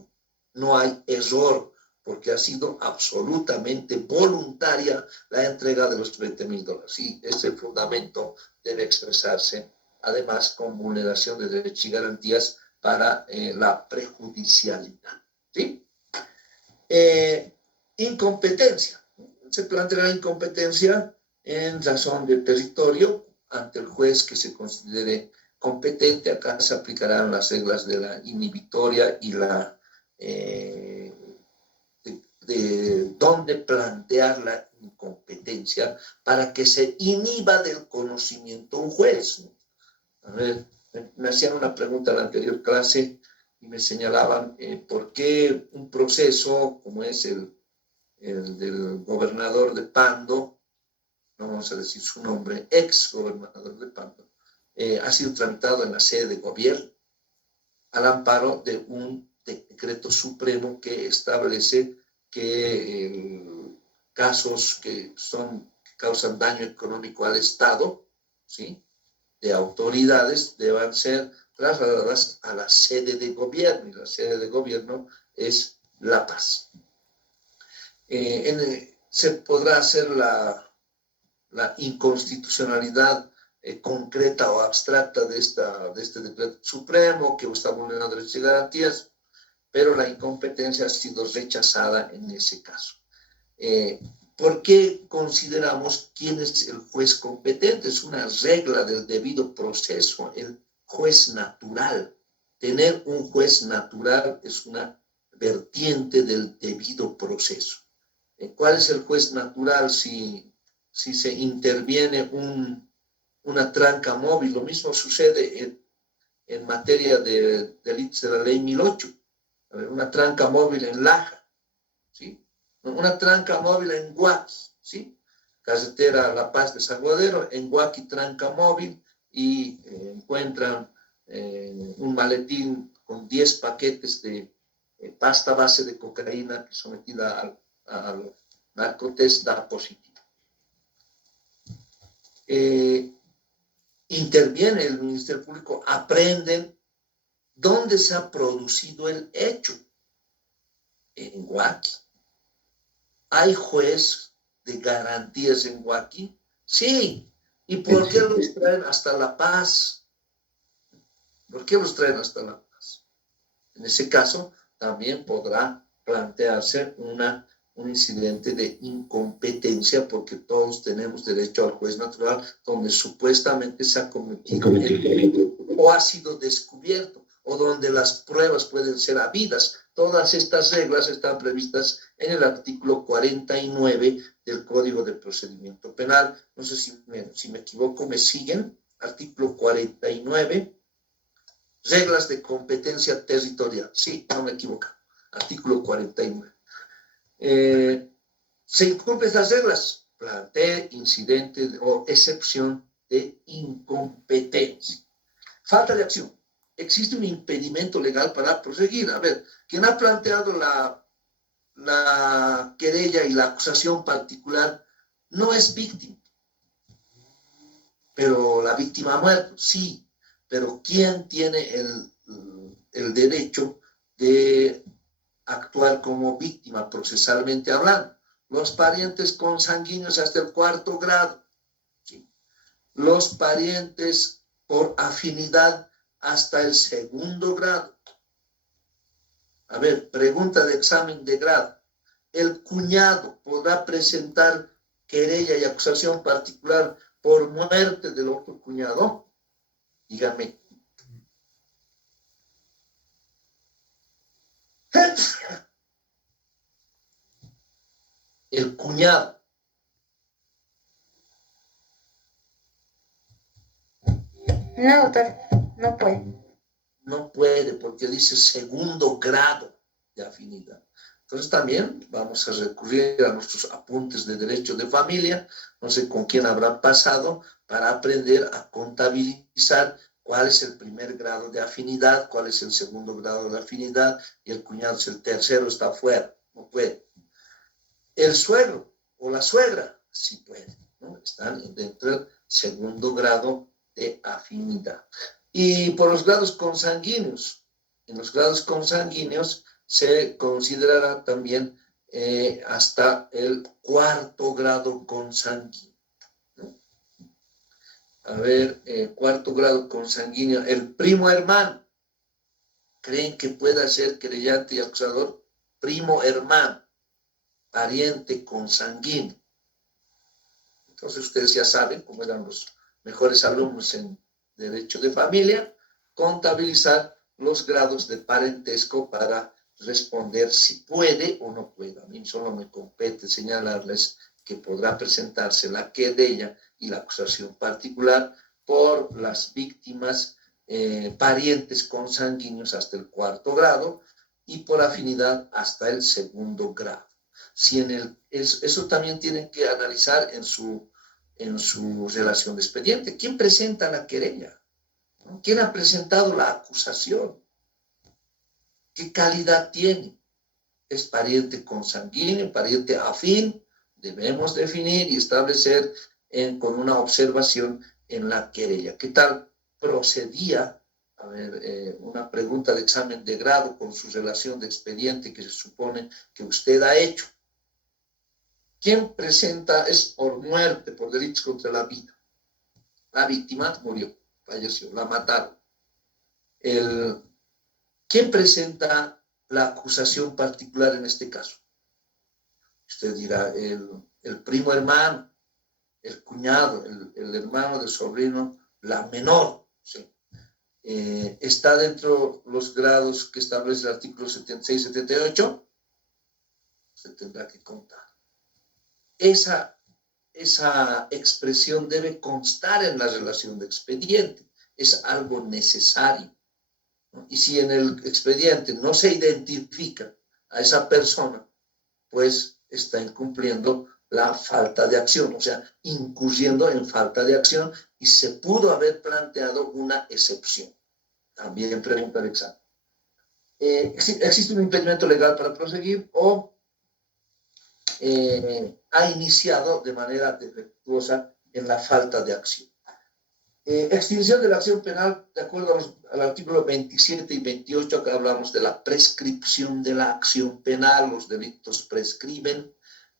no hay error, porque ha sido absolutamente voluntaria la entrega de los $20,000. Y ese fundamento debe expresarse, además, con vulneración de derechos y garantías para la prejudicialidad. ¿Sí? Incompetencia. Se planteará incompetencia en razón del territorio ante el juez que se considere competente. Acá se aplicarán las reglas de la inhibitoria y la de dónde plantear la incompetencia para que se inhiba del conocimiento un juez, ¿no? A ver, me hacían una pregunta en la anterior clase y me señalaban por qué un proceso como es el del gobernador de Pando, no vamos a decir su nombre, ex gobernador de Pando, ha sido tramitado en la sede de gobierno al amparo de un decreto supremo que establece que casos que causan daño económico al Estado, ¿sí?, de autoridades, deban ser trasladadas a la sede de gobierno, y la sede de gobierno es la paz. Se podrá hacer la inconstitucionalidad concreta o abstracta de este decreto supremo que está vulnerando derechos y garantías, pero la incompetencia ha sido rechazada en ese caso. ¿Por qué consideramos quién es el juez competente? Es una regla del debido proceso, el juez natural. Tener un juez natural es una vertiente del debido proceso. ¿Cuál es el juez natural si se interviene una tranca móvil? Lo mismo sucede en materia de delitos de la ley 1008. A ver, una tranca móvil en Laja, ¿sí? Una tranca móvil en Huaki, ¿sí? Carretera La Paz de Salguadero, en Huaki tranca móvil y encuentran un maletín con 10 paquetes de pasta base de cocaína sometida al narcotest da positivo. Interviene el Ministerio Público, aprenden dónde se ha producido el hecho. En Huaki. ¿Hay juez de garantías en Huaki? Sí. ¿Y por qué los traen hasta La Paz? ¿Por qué los traen hasta La Paz? En ese caso, también podrá plantearse un incidente de incompetencia, porque todos tenemos derecho al juez natural, donde supuestamente se ha cometido el delito o ha sido descubierto, o donde las pruebas pueden ser habidas. Todas estas reglas están previstas en el artículo 49 del Código de Procedimiento Penal. No sé si me equivoco, ¿me siguen? Artículo 49, reglas de competencia territorial. Sí, no me equivoco. Artículo 49. Se incumplen estas reglas, plantee incidente o excepción de incompetencia. Falta de acción. Existe un impedimento legal para proseguir. A ver, quien ha planteado la querella y la acusación particular no es víctima, pero la víctima ha muerto, sí, pero ¿quién tiene el derecho de actuar como víctima procesalmente hablando? Los parientes consanguíneos hasta el 4º grado, ¿sí? Los parientes por afinidad hasta el 2º grado. A ver, pregunta de examen de grado. ¿El cuñado podrá presentar querella y acusación particular por muerte del otro cuñado? Dígame. El cuñado. No, doctor, no puede. No puede porque dice 2º grado de afinidad. Entonces también vamos a recurrir a nuestros apuntes de derecho de familia, no sé con quién habrán pasado, para aprender a contabilizar cuál es el 1er grado de afinidad, cuál es el 2º grado de afinidad, y el cuñado es el 3º, está fuera, no puede. El suegro o la suegra sí puede, ¿no? Están dentro del 2º grado de afinidad. Y por los grados consanguíneos, en los grados consanguíneos se considerará también hasta el 4º grado consanguíneo, ¿no? A ver, 4º grado consanguíneo, el primo hermano. ¿Creen que pueda ser querellante y acusador? Primo hermano, pariente consanguíneo. Entonces ustedes ya saben, como eran los mejores alumnos en derecho de familia, contabilizar los grados de parentesco para responder si puede o no puede. A mí solo me compete señalarles que podrá presentarse la querella y la acusación particular por las víctimas parientes consanguíneos hasta el 4º grado y por afinidad hasta el 2º grado. Si eso también tienen que analizar en su relación de expediente. ¿Quién presenta la querella? ¿No? ¿Quién ha presentado la acusación? ¿Qué calidad tiene? ¿Es pariente consanguíneo, pariente afín? Debemos definir y establecer con una observación en la querella. ¿Qué tal procedía a ver, una pregunta de examen de grado con su relación de expediente que se supone que usted ha hecho. ¿Quién presenta es por muerte, por delitos contra la vida? La víctima murió, falleció, la mataron. ¿Quién presenta la acusación particular en este caso? Usted dirá, el primo hermano, el cuñado, el hermano del sobrino, la menor, ¿sí? Está dentro de los grados que establece el artículo 76 y 78, se tendrá que contar. Esa expresión debe constar en la relación de expediente, es algo necesario, ¿no? Y si en el expediente no se identifica a esa persona, pues está incumpliendo la falta de acción, o sea, incurriendo en falta de acción, y se pudo haber planteado una excepción. También pregunta el examen. ¿Existe un impedimento legal para proseguir o ha iniciado de manera defectuosa en la falta de acción? Extinción de la acción penal, de acuerdo al artículo 27 y 28, acá hablamos de la prescripción de la acción penal, los delitos prescriben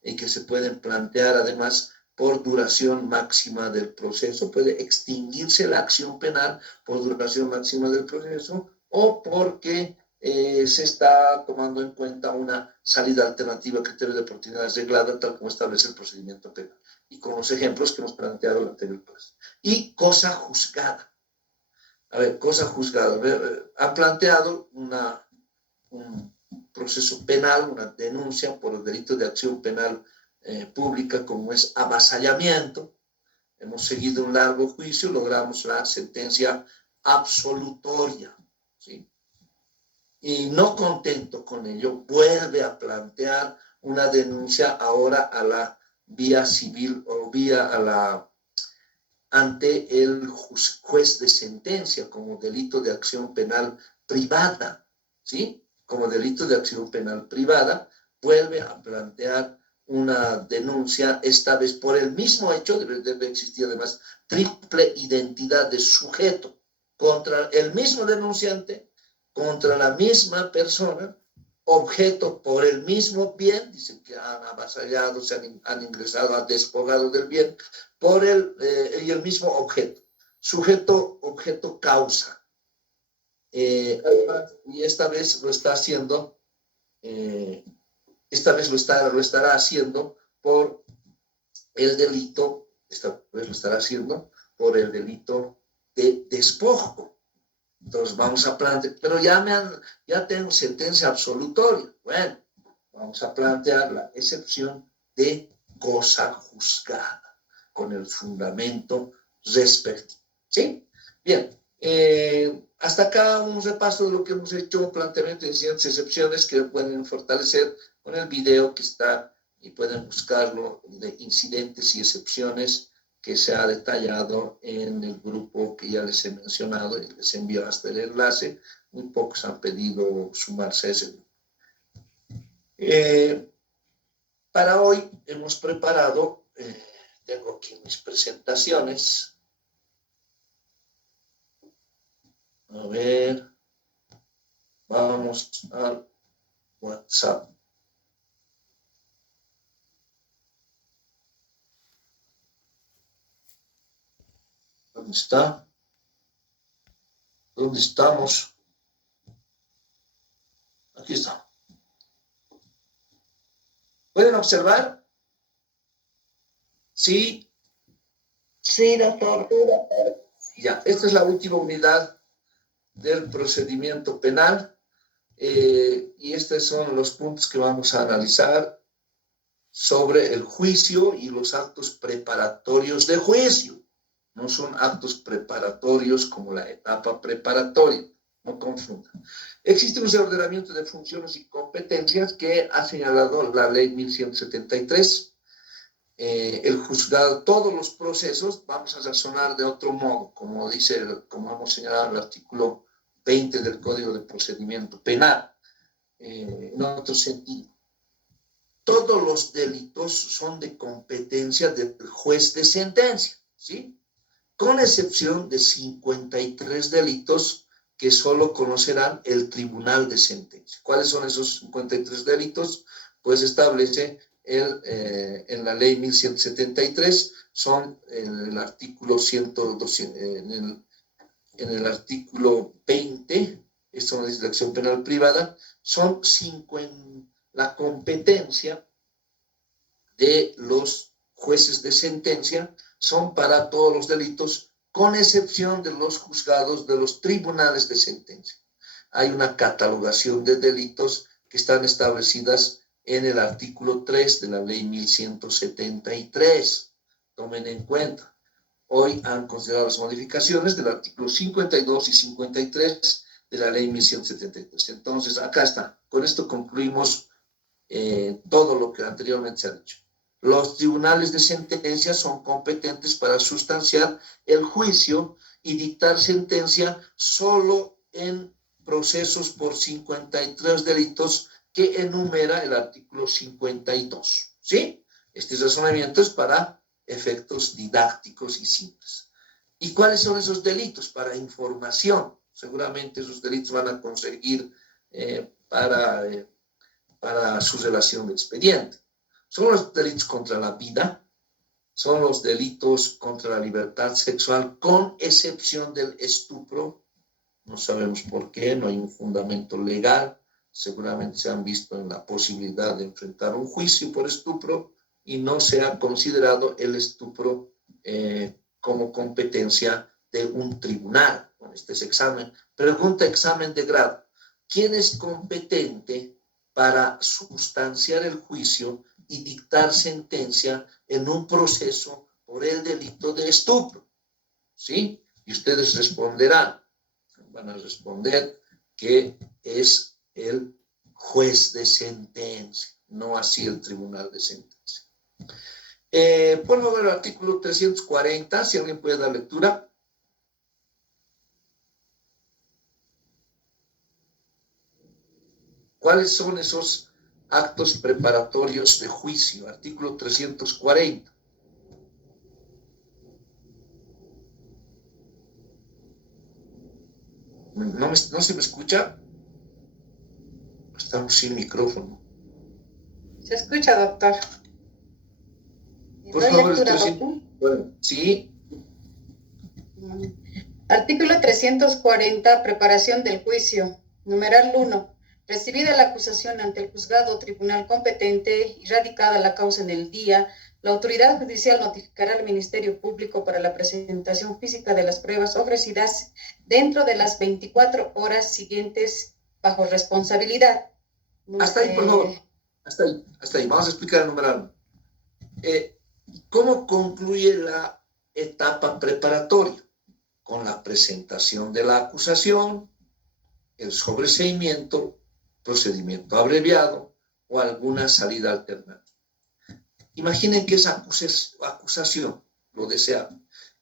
y que se pueden plantear además por duración máxima del proceso. Puede extinguirse la acción penal por duración máxima del proceso o porque se está tomando en cuenta una salida alternativa a criterio de oportunidad reglada, tal como establece el procedimiento penal, y con los ejemplos que hemos planteado en la anterior clase. Y cosa juzgada. A ver, cosa juzgada. A ver, ha planteado un proceso penal, una denuncia por el delito de acción penal pública, como es avasallamiento. Hemos seguido un largo juicio, logramos la sentencia absolutoria, ¿sí? Y no contento con ello, vuelve a plantear una denuncia ahora a la vía civil o ante el juez de sentencia como delito de acción penal privada, ¿sí? Como delito de acción penal privada, vuelve a plantear una denuncia, esta vez por el mismo hecho, debe existir además triple identidad de sujeto contra el mismo denunciante, contra la misma persona, objeto por el mismo bien, dicen que han avasallado, han ingresado, han despojado del bien, por y el mismo objeto, sujeto, objeto, causa. Y esta vez lo está haciendo, esta vez lo estará haciendo por el delito, esta vez lo estará haciendo por el delito de despojo. Entonces vamos a plantear, pero ya tengo sentencia absolutoria. Bueno, vamos a plantear la excepción de cosa juzgada, con el fundamento respectivo. ¿Sí? Bien, hasta acá un repaso de lo que hemos hecho, planteamiento de incidentes y excepciones que pueden fortalecer con el video que está, y pueden buscarlo, de incidentes y excepciones, que se ha detallado en el grupo que ya les he mencionado y les envío hasta el enlace. Muy pocos han pedido sumarse a ese grupo. Para hoy hemos preparado, tengo aquí mis presentaciones. A ver, vamos al WhatsApp. ¿Dónde está? ¿Dónde estamos? Aquí está. ¿Pueden observar? Sí. Sí, doctor. Ya, esta es la última unidad del procedimiento penal y estos son los puntos que vamos a analizar sobre el juicio y los actos preparatorios de juicio. No son actos preparatorios como la etapa preparatoria, no confundan. Existe un ordenamiento de funciones y competencias que ha señalado la ley 1173. El juzgado, todos los procesos, vamos a razonar de otro modo, como hemos señalado en el artículo 20 del Código de Procedimiento Penal, en otro sentido. Todos los delitos son de competencia del juez de sentencia, ¿sí? Con excepción de 53 delitos que solo conocerán el tribunal de sentencia. ¿Cuáles son esos 53 delitos? Pues establece en la ley 1173, son en el artículo 102, en el artículo 20, esto es la acción penal privada, son 5 en la competencia de los jueces de sentencia, son para todos los delitos, con excepción de los juzgados de los tribunales de sentencia. Hay una catalogación de delitos que están establecidas en el artículo 3 de la ley 1173. Tomen en cuenta. Hoy han considerado las modificaciones del artículo 52 y 53 de la ley 1173. Entonces, acá está. Con esto concluimos todo lo que anteriormente se ha dicho. Los tribunales de sentencia son competentes para sustanciar el juicio y dictar sentencia solo en procesos por 53 delitos que enumera el artículo 52. ¿Sí? Este razonamiento es para efectos didácticos y simples. ¿Y cuáles son esos delitos? Para información. Seguramente esos delitos van a conseguir para su relación de expediente. Son los delitos contra la vida, son los delitos contra la libertad sexual, con excepción del estupro. No sabemos por qué, no hay un fundamento legal. Seguramente se han visto en la posibilidad de enfrentar un juicio por estupro y no se ha considerado el estupro como competencia de un tribunal. Bueno, este es examen. Pregunta examen de grado. ¿Quién es competente para sustanciar el juicio y dictar sentencia en un proceso por el delito de estupro? ¿Sí? Y ustedes responderán, van a responder que es el juez de sentencia, no así el tribunal de sentencia. Por favor, el artículo 340, si alguien puede dar lectura. ¿Cuáles son esos actos preparatorios de juicio? Artículo 340. ¿No se me escucha? Estamos sin micrófono. Se escucha, doctor. Por favor, bueno, sí. Artículo 340, preparación del juicio. Numeral 1. Recibida la acusación ante el juzgado o tribunal competente y radicada la causa en el día, la autoridad judicial notificará al Ministerio Público para la presentación física de las pruebas ofrecidas dentro de las 24 horas siguientes bajo responsabilidad. Hasta ahí, por favor. Hasta ahí. Vamos a explicar el numeral. ¿Cómo concluye la etapa preparatoria? Con la presentación de la acusación, el sobreseimiento, procedimiento abreviado o alguna salida alternativa. Imaginen que esa acusación lo desea.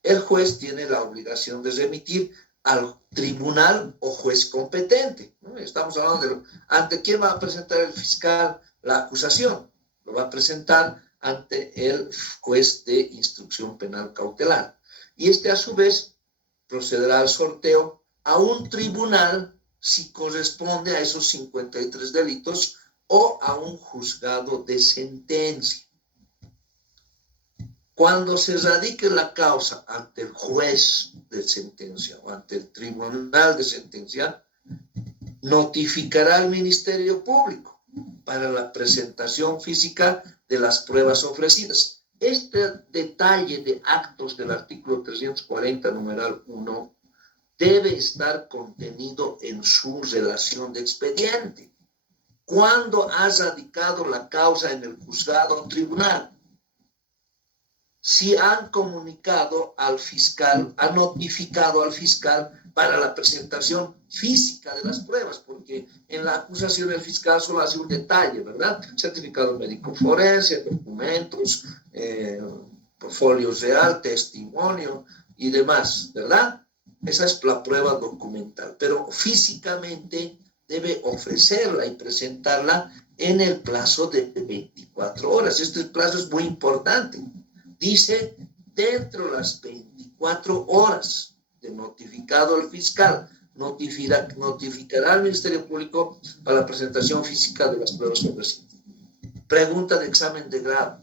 El juez tiene la obligación de remitir al tribunal o juez competente. ¿No? Estamos hablando de ante quién va a presentar el fiscal la acusación. Lo va a presentar ante el juez de instrucción penal cautelar. Y este, a su vez, procederá al sorteo a un tribunal si corresponde a esos 53 delitos o a un juzgado de sentencia. Cuando se radique la causa ante el juez de sentencia o ante el tribunal de sentencia, notificará al Ministerio Público para la presentación física de las pruebas ofrecidas. Este detalle de actos del artículo 340, numeral 1, debe estar contenido en su relación de expediente. ¿Cuándo ha radicado la causa en el juzgado o tribunal? Si han comunicado al fiscal, han notificado al fiscal para la presentación física de las pruebas, porque en la acusación el fiscal solo hace un detalle, ¿verdad? Certificado médico forense, documentos, portfolio real, testimonio y demás, ¿verdad? Esa es la prueba documental, pero físicamente debe ofrecerla y presentarla en el plazo de 24 horas. Este plazo es muy importante. Dice, dentro de las 24 horas de notificado al fiscal notificará al Ministerio Público para la presentación física de las pruebas ofrecidas. Pregunta de examen de grado.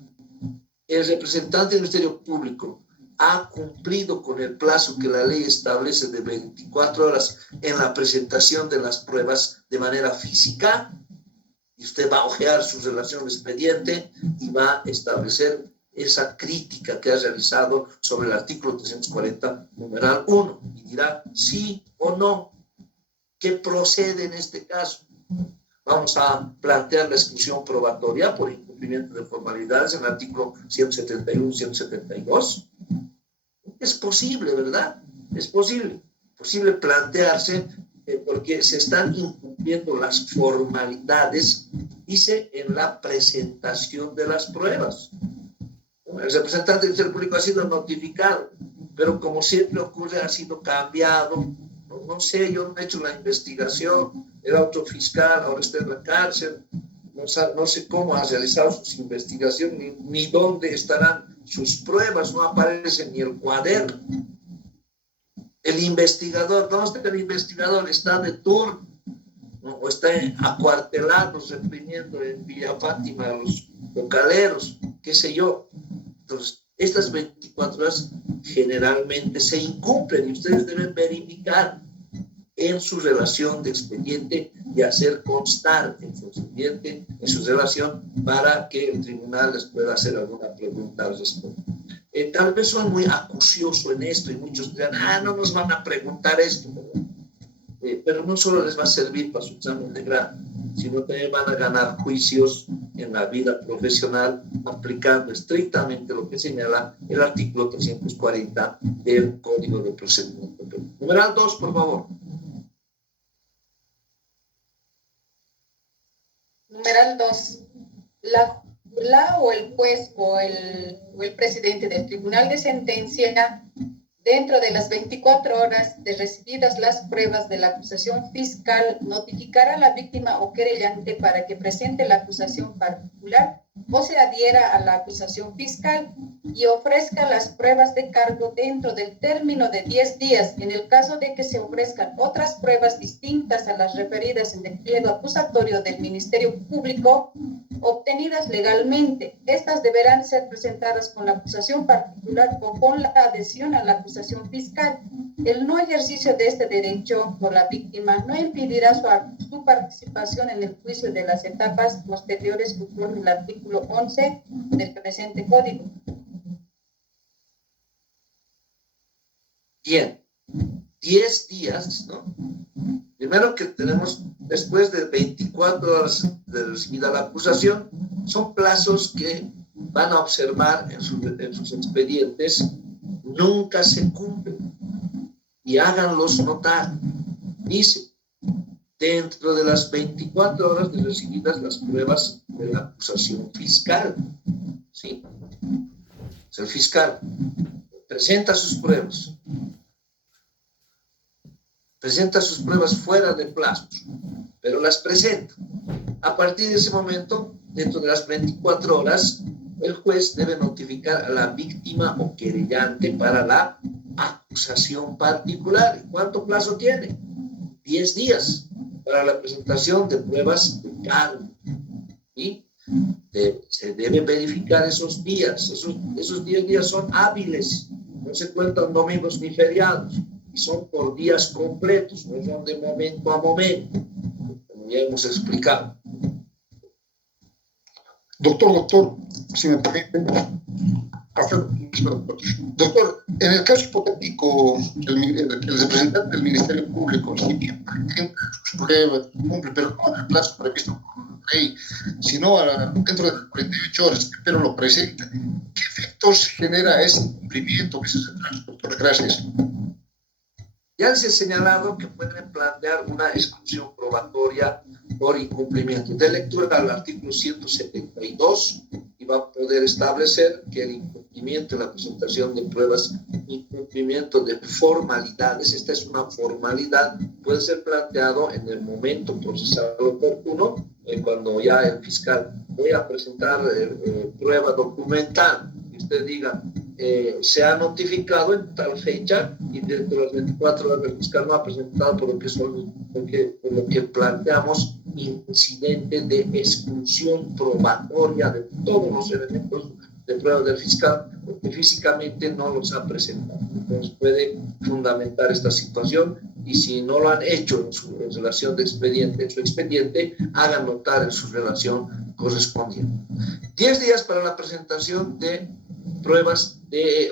¿El representante del Ministerio Público ha cumplido con el plazo que la ley establece de 24 horas en la presentación de las pruebas de manera física? Y usted va a ojear su relación de expediente y va a establecer esa crítica que ha realizado sobre el artículo 340, numeral 1, y dirá sí o no. ¿Qué procede en este caso? Vamos a plantear la exclusión probatoria por incumplimiento de formalidades en el artículo 171 y 172. Es posible, ¿verdad? Es posible plantearse porque se están incumpliendo las formalidades, dice, en la presentación de las pruebas. El representante del Ministerio Público ha sido notificado, pero como siempre ocurre, ha sido cambiado. No sé, yo no he hecho la investigación, era otro fiscal, ahora está en la cárcel, no sé cómo ha realizado sus investigaciones, ni dónde estarán sus pruebas, no aparece ni el cuaderno. El investigador, ¿dónde está el investigador? Está de turno, ¿no? O está acuartelado, reprimiendo en Villa Fátima a los localeros, qué sé yo. Entonces, estas 24 horas generalmente se incumplen y ustedes deben verificar en su relación de expediente y hacer constar en su expediente, en su relación, para que el tribunal les pueda hacer alguna pregunta al respecto. Tal vez soy muy acucioso en esto y muchos dirán, no nos van a preguntar esto, pero no solo les va a servir para su examen de grado, sino también van a ganar juicios en la vida profesional aplicando estrictamente lo que señala el artículo 340 del Código de Procedimiento Penal. Numeral 2, por favor. Numeral 2. La o el juez o el presidente del tribunal de sentencia, dentro de las 24 horas de recibidas las pruebas de la acusación fiscal, notificará a la víctima o querellante para que presente la acusación particular o se adhiera a la acusación fiscal y ofrezca las pruebas de cargo dentro del término de 10 días. En el caso de que se ofrezcan otras pruebas distintas a las referidas en el pliego acusatorio del Ministerio Público, obtenidas legalmente, estas deberán ser presentadas con la acusación particular o con la adhesión a la acusación fiscal. El no ejercicio de este derecho por la víctima no impedirá su participación en el juicio de las etapas posteriores conforme al artículo 11 del presente código. Bien, 10 días, ¿no? Primero que tenemos, después de 24 horas de recibida la acusación, son plazos que van a observar en sus expedientes, nunca se cumplen y háganlos notar. Dice, dentro de las 24 horas de recibidas las pruebas de la acusación fiscal, ¿sí? El fiscal presenta sus pruebas fuera de plazos, pero las presenta. A partir de ese momento, dentro de las 24 horas, el juez debe notificar a la víctima o querellante para la acusación particular. ¿Cuánto plazo tiene? 10 días para la presentación de pruebas de cargo. ¿Sí? Se deben verificar esos días. Esos 10 días son hábiles, no se cuentan domingos ni feriados, y son por días completos, no son de momento a momento, como ya hemos explicado. Doctor, si me permite. Doctor, en el caso hipotético, el representante del Ministerio Público presenta sus pruebas, cumple, pero no en el plazo previsto por la ley, sino dentro de 48 horas, pero lo presenta. ¿Qué efectos genera ese incumplimiento que se centra, doctor? Gracias. Ya les he señalado que pueden plantear una exclusión probatoria por incumplimiento. De lectura al artículo 172 y va a poder establecer que el incumplimiento en la presentación de pruebas, incumplimiento de formalidades, esta es una formalidad, puede ser planteado en el momento procesal oportuno, cuando ya el fiscal voy a presentar prueba documental, y usted diga, se ha notificado en tal fecha y dentro de las 24 horas el fiscal no ha presentado por lo que planteamos incidente de exclusión probatoria de todos los elementos de prueba del fiscal, porque físicamente no los ha presentado. Entonces puede fundamentar esta situación y si no lo han hecho en su relación de expediente, en su expediente, hagan notar en su relación correspondiente. 10 días para la presentación de pruebas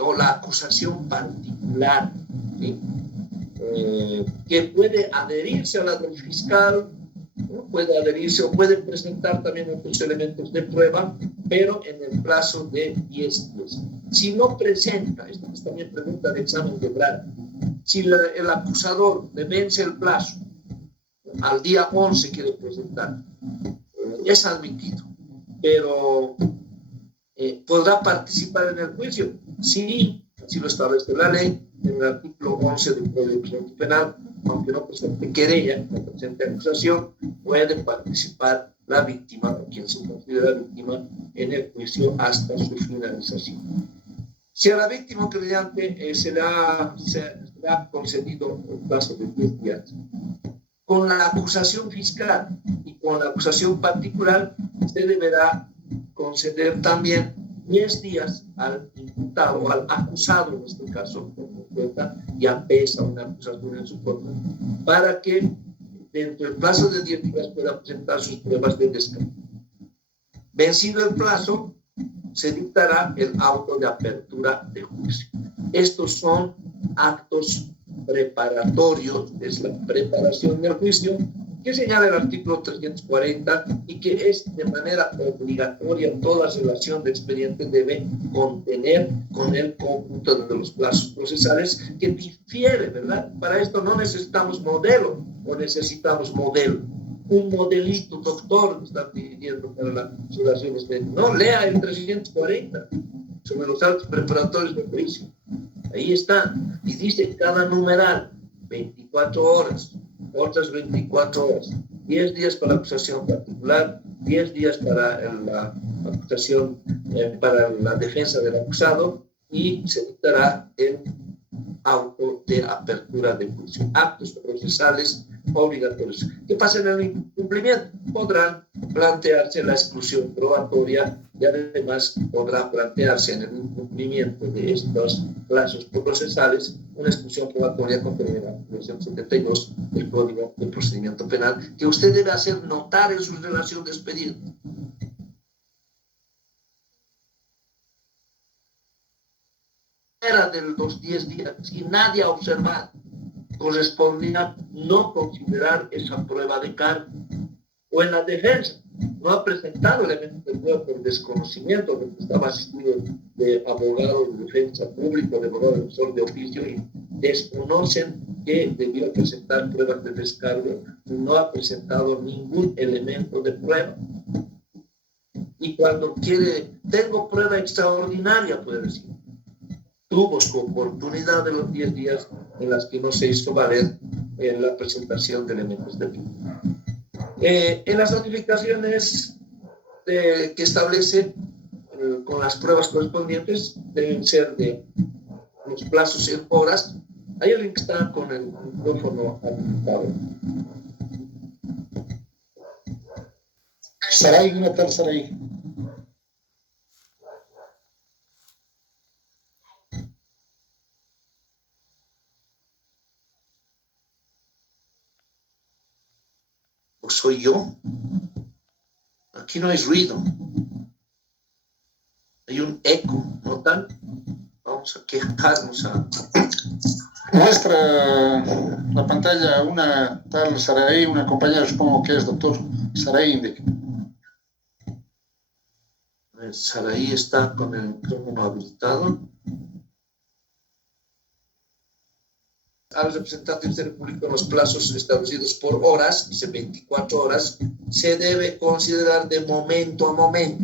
o la acusación particular, ¿sí? Que puede adherirse a la del fiscal, ¿no? Puede adherirse o puede presentar también otros elementos de prueba, pero en el plazo de 10 días. Si no presenta, esto es también pregunta de examen de grado, si el acusador le vence el plazo, al día 11 quiere presentar, es admitido, pero ¿podrá participar en el juicio? Sí, así lo establece la ley, en el artículo 11 del Código de Procedimiento Penal, aunque no presente querella, no presente acusación, puede participar la víctima, o quien se considera víctima, en el juicio hasta su finalización. Si a la víctima creyente se le ha concedido el plazo de 10 días, con la acusación fiscal y con la acusación particular, se deberá conceder también 10 días al imputado, al acusado en este caso, ya pesa una acusación en su contra, para que dentro del plazo de 10 días pueda presentar sus pruebas de descargo. Vencido el plazo, se dictará el auto de apertura de juicio. Estos son actos preparatorios, es la preparación del juicio, que señala el artículo 340 y que es de manera obligatoria toda relación de expediente debe contener con el cómputo de los plazos procesales que difiere, ¿verdad? Para esto no necesitamos modelo o necesitamos modelo. Un modelito, doctor, está pidiendo para la relación de expediente. No, lea el 340 sobre los actos preparatorios del juicio. Ahí está. Y dice cada numeral, 24 horas, otras 24 horas, 10 días para la acusación particular, 10 días para la acusación, para la defensa del acusado, y se dictará el auto de apertura de juicio. Actos procesales obligatorios. ¿Qué pasa en el incumplimiento? Podrán plantearse la exclusión probatoria y además podrá plantearse en el incumplimiento de estos plazos procesales una exclusión probatoria conforme a la versión 72 del Código de Procedimiento Penal, que usted debe hacer notar en su relación de expediente. Era de los 10 días, si nadie ha observado, correspondía no considerar esa prueba de cargo. O en la defensa, no ha presentado elementos de prueba por desconocimiento, porque estaba asistido de abogado de defensa público, de abogado defensor de oficio, y desconocen que debió presentar pruebas de descargo y no ha presentado ningún elemento de prueba. Y cuando quiere, tengo prueba extraordinaria, puede decir. Tuvo su oportunidad de los 10 días en las que no se hizo valer la presentación de elementos de prueba. En las notificaciones que establece con las pruebas correspondientes deben ser de los plazos en horas. Hay alguien que está con el micrófono habilitado. Saray, una tarde, Saray. ¿Soy yo? Aquí no hay ruido. Hay un eco, ¿no tal? Vamos a quejarnos a... Muestra la pantalla una tal Saray, una compañera, supongo que es doctor Saray Indique. Saray está con el micrófono habilitado. Al representante del público en los plazos establecidos por horas, dice 24 horas, se debe considerar de momento a momento,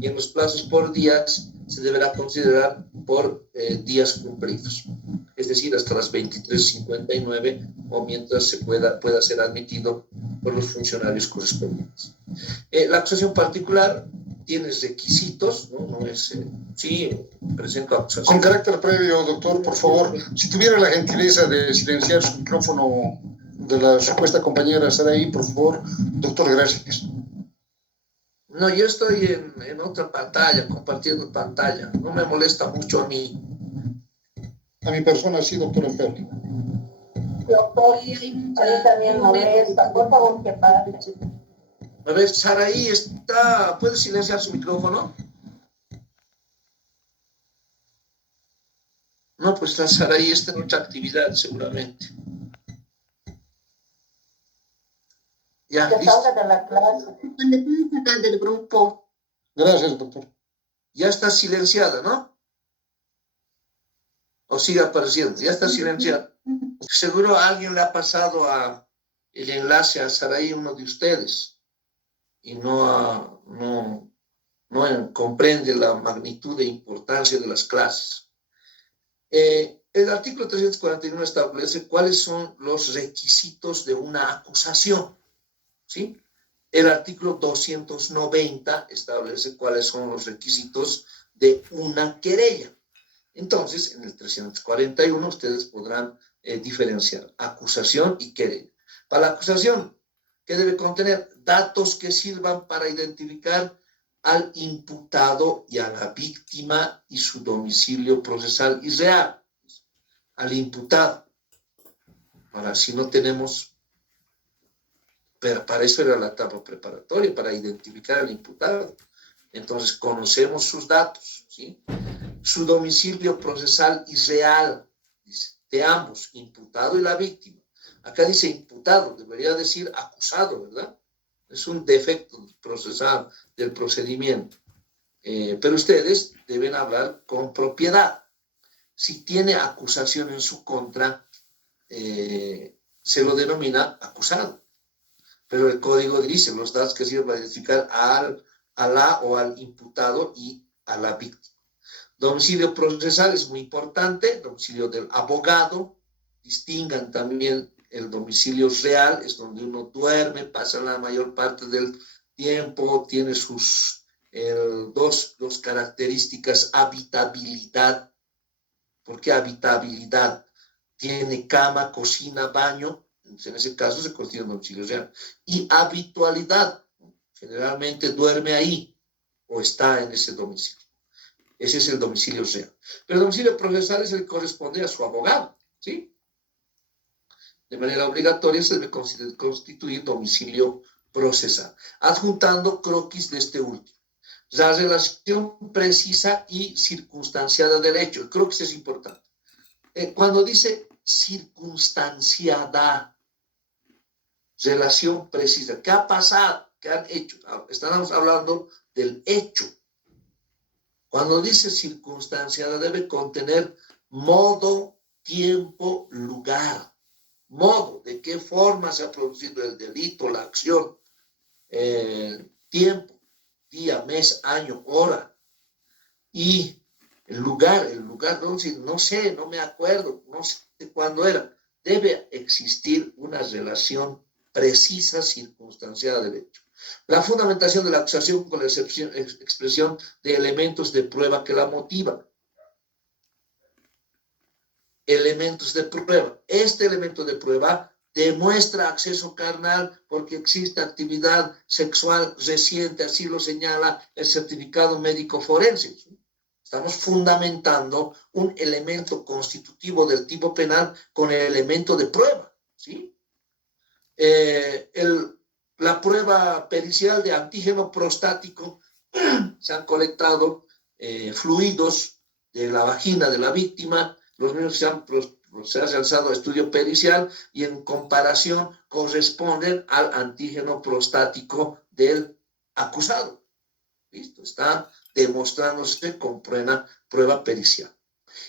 y en los plazos por días se deberá considerar por días cumplidos, es decir, hasta las 23:59 o mientras se pueda ser admitido por los funcionarios correspondientes. La acusación particular tienes requisitos, ¿no? No es, sí, presento acusación. Con carácter previo, doctor, por favor, si tuviera la gentileza de silenciar su micrófono de la supuesta compañera Saraí, por favor, doctor, gracias. No, yo estoy en otra pantalla, compartiendo pantalla. No me molesta mucho a mí. A mi persona sí, doctor Emperi. Doctor, a mí también molesta. Por favor, que pase. A ver, Saraí está... ¿Puede silenciar su micrófono? No, pues la Saraí está en otra actividad, seguramente. Ya, Que listo. salga de la clase. Del grupo. Gracias, doctor. Ya está silenciada, ¿no? O sigue apareciendo. Ya está silenciada. Seguro alguien le ha pasado el enlace a Saraí, uno de ustedes, y no comprende la magnitud e importancia de las clases. El artículo 341 establece cuáles son los requisitos de una acusación, ¿sí? El artículo 290 establece cuáles son los requisitos de una querella. Entonces, en el 341 ustedes podrán diferenciar acusación y querella. Para la acusación, ¿qué debe contener? Datos que sirvan para identificar al imputado y a la víctima y su domicilio procesal y real. Al imputado. Ahora, si no tenemos... Pero para eso era la etapa preparatoria, para identificar al imputado. Entonces, conocemos sus datos, ¿sí? Su domicilio procesal y real, de ambos, imputado y la víctima. Acá dice imputado, debería decir acusado, ¿verdad? Es un defecto procesal del procedimiento. Pero ustedes deben hablar con propiedad. Si tiene acusación en su contra, se lo denomina acusado. Pero el código dice los datos que sirven para identificar a la o al imputado y a la víctima. Domicilio procesal es muy importante, domicilio del abogado, distingan también el domicilio real, es donde uno duerme, pasa la mayor parte del tiempo, tiene sus dos características, habitabilidad. ¿Por qué habitabilidad? Tiene cama, cocina, baño, en ese caso se considera un domicilio real. Y habitualidad, generalmente duerme ahí o está en ese domicilio. Ese es el domicilio real. Pero el domicilio procesal es el que corresponde a su abogado, ¿sí? De manera obligatoria se debe constituir domicilio procesal, adjuntando croquis de este último. La relación precisa y circunstanciada del hecho. El croquis es importante. Cuando dice circunstanciada, relación precisa, ¿qué ha pasado? ¿Qué han hecho? Estamos hablando del hecho. Cuando dice circunstanciada, debe contener modo, tiempo, lugar. Modo, de qué forma se ha producido el delito, la acción, tiempo, día, mes, año, hora. Y el lugar, no sé, no me acuerdo, no sé cuándo era. Debe existir una relación precisa, circunstanciada del hecho. La fundamentación de la acusación con la expresión de elementos de prueba que la motivan. Elementos de prueba. Este elemento de prueba demuestra acceso carnal porque existe actividad sexual reciente, así lo señala el certificado médico forense. Estamos fundamentando un elemento constitutivo del tipo penal con el elemento de prueba, ¿sí? La prueba pericial de antígeno prostático, se han colectado fluidos de la vagina de la víctima, los mismos se ha realizado estudio pericial y en comparación corresponden al antígeno prostático del acusado. ¿Listo? Está demostrándose con prueba pericial.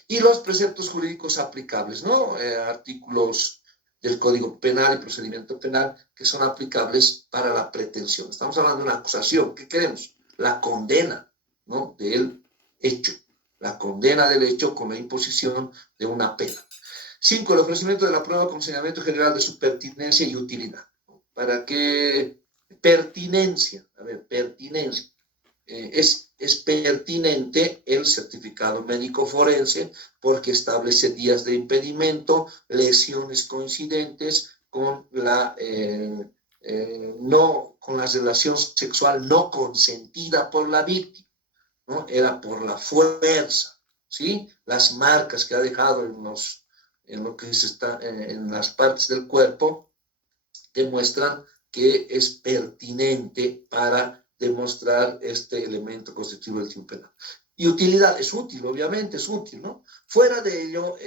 Y los preceptos jurídicos aplicables, ¿no? Artículos del Código Penal y Procedimiento Penal que son aplicables para la pretensión. Estamos hablando de una acusación. ¿Qué queremos? La condena, ¿no? Del hecho. La condena del hecho con la imposición de una pena. 5. El ofrecimiento de la prueba con señalamiento general de su pertinencia y utilidad. ¿Para qué? Pertinencia. A ver, pertinencia. es pertinente el certificado médico forense porque establece días de impedimento, lesiones coincidentes con con la relación sexual no consentida por la víctima, ¿no? Era por la fuerza, ¿sí? Las marcas que ha dejado en las partes del cuerpo demuestran que es pertinente para demostrar este elemento constitutivo del tipo penal. Y utilidad, es útil, obviamente es útil, ¿no? Fuera de ello,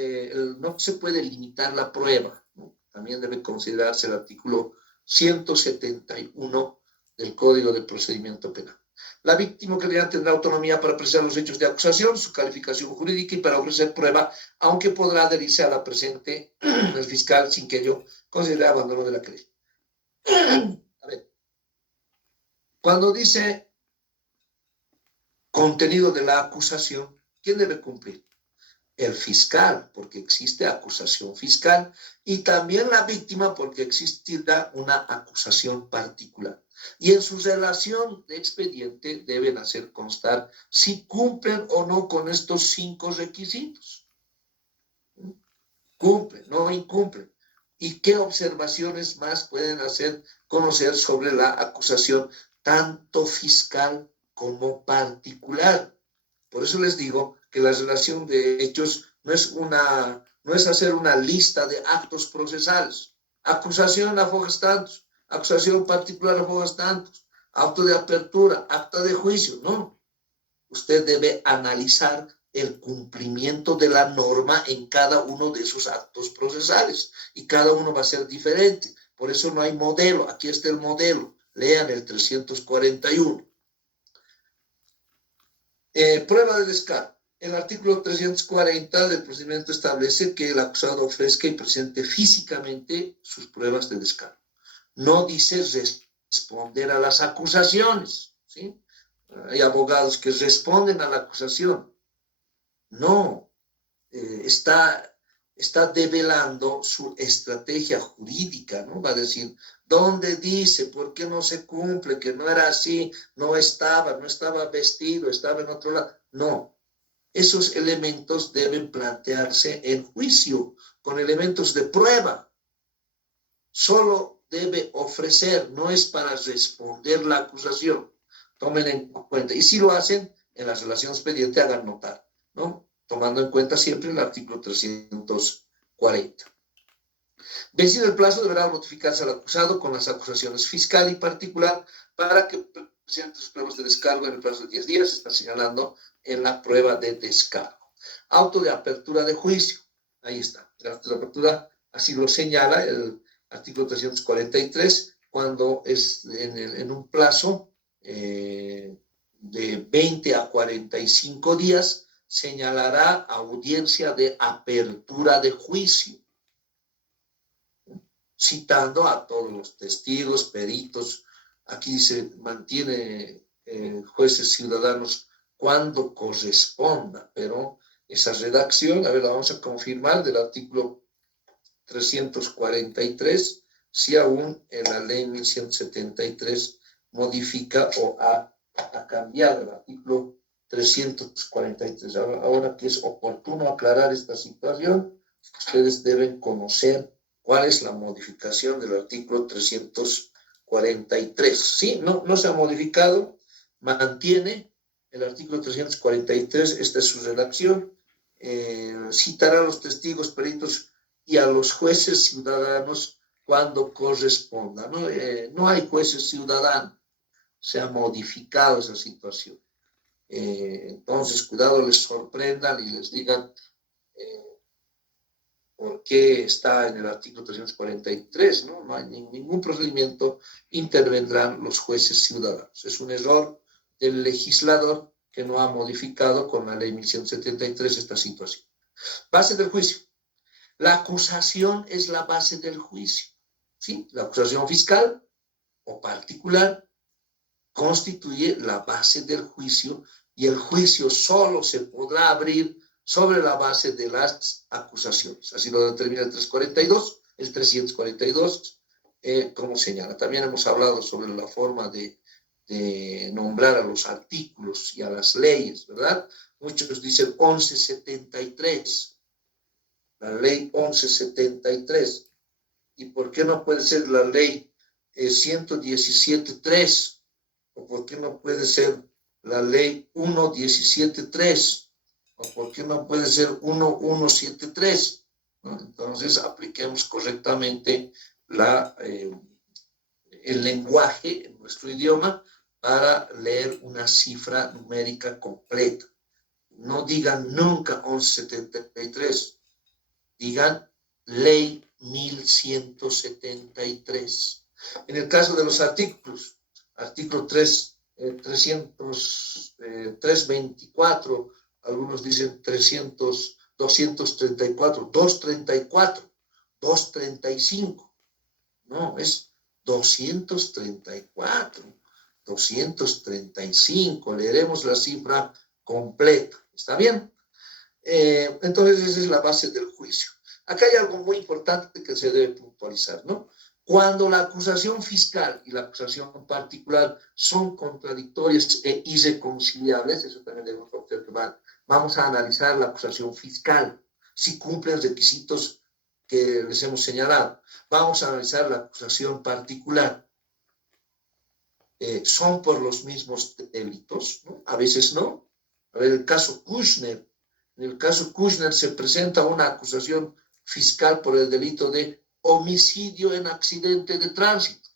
no se puede limitar la prueba, ¿no? También debe considerarse el artículo 171 del Código de Procedimiento Penal. La víctima tendrá autonomía para apreciar los hechos de acusación, su calificación jurídica y para ofrecer prueba, aunque podrá adherirse a la presente el fiscal sin que ello considere abandono de la querella. A ver, cuando dice contenido de la acusación, ¿quién debe cumplir? El fiscal, porque existe acusación fiscal, y también la víctima, porque existirá una acusación particular. Y en su relación de expediente deben hacer constar si cumplen o no con estos 5 requisitos. Cumplen, no incumplen. ¿Y qué observaciones más pueden hacer conocer sobre la acusación, tanto fiscal como particular? Por eso les digo que la relación de hechos no es hacer una lista de actos procesales. Acusación afogas tantos, acusación particular afogas tantos, auto de apertura, acta de juicio, no. Usted debe analizar el cumplimiento de la norma en cada uno de esos actos procesales y cada uno va a ser diferente. Por eso no hay modelo. Aquí está el modelo. Lean el 341. Prueba de descargo. El artículo 340 del procedimiento establece que el acusado ofrezca y presente físicamente sus pruebas de descargo. No dice responder a las acusaciones, ¿sí? Hay abogados que responden a la acusación. No, está develando su estrategia jurídica, ¿no? Va a decir, ¿dónde dice? ¿Por qué no se cumple? Que no era así, no estaba vestido, estaba en otro lado. No, esos elementos deben plantearse en juicio, con elementos de prueba. Solo debe ofrecer, no es para responder la acusación. Tomen en cuenta. Y si lo hacen, en la relación expediente hagan notar, ¿no? Tomando en cuenta siempre el artículo 340. Vencido el plazo, deberá notificarse al acusado con las acusaciones fiscal y particular para que presente sus pruebas de descargo en el plazo de 10 días. Se está señalando en la prueba de descargo. Auto de apertura de juicio. Ahí está. El auto de apertura, así lo señala el artículo 343, cuando es en un plazo de 20 a 45 días, señalará audiencia de apertura de juicio, citando a todos los testigos, peritos. Aquí se mantiene jueces ciudadanos cuando corresponda, pero esa redacción, a ver, la vamos a confirmar del artículo 343, si aún en la ley 1173 modifica o ha cambiado el artículo 343. Ahora que es oportuno aclarar esta situación, ustedes deben conocer cuál es la modificación del artículo 343. Sí, no se ha modificado, mantiene el artículo 343, esta es su redacción, citará a los testigos, peritos y a los jueces ciudadanos cuando corresponda. No hay jueces ciudadanos, se ha modificado esa situación. Entonces, cuidado, les sorprendan y les digan por qué está en el artículo 343, ¿no? No hay ningún procedimiento, intervendrán los jueces ciudadanos. Es un error del legislador que no ha modificado con la ley 1173 esta situación. Base del juicio. La acusación es la base del juicio, ¿sí? La acusación fiscal o particular constituye la base del juicio y el juicio solo se podrá abrir sobre la base de las acusaciones. Así lo determina el 342, como señala. También hemos hablado sobre la forma de de nombrar a los artículos y a las leyes, ¿verdad? Muchos dicen 1173, la ley 1173. ¿Y por qué no puede ser la ley 117.3? ¿O por qué no puede ser la ley 117.3? ¿O por qué no puede ser 1173? ¿No? Entonces, apliquemos correctamente el lenguaje en nuestro idioma para leer una cifra numérica completa. No digan nunca 1173, digan ley 1173. En el caso de los artículos, artículo 324, algunos dicen 234, 234, 235. No, es 234, 235. Leeremos la cifra completa. ¿Está bien? Entonces, esa es la base del juicio. Acá hay algo muy importante que se debe puntualizar, ¿no? Cuando la acusación fiscal y la acusación particular son contradictorias e irreconciliables, eso también debemos observar. Vamos a analizar la acusación fiscal, si cumple los requisitos que les hemos señalado. Vamos a analizar la acusación particular. ¿Son por los mismos delitos? ¿No? A veces no. A ver, el caso Kushner. En el caso Kushner se presenta una acusación fiscal por el delito de homicidio en accidente de tránsito.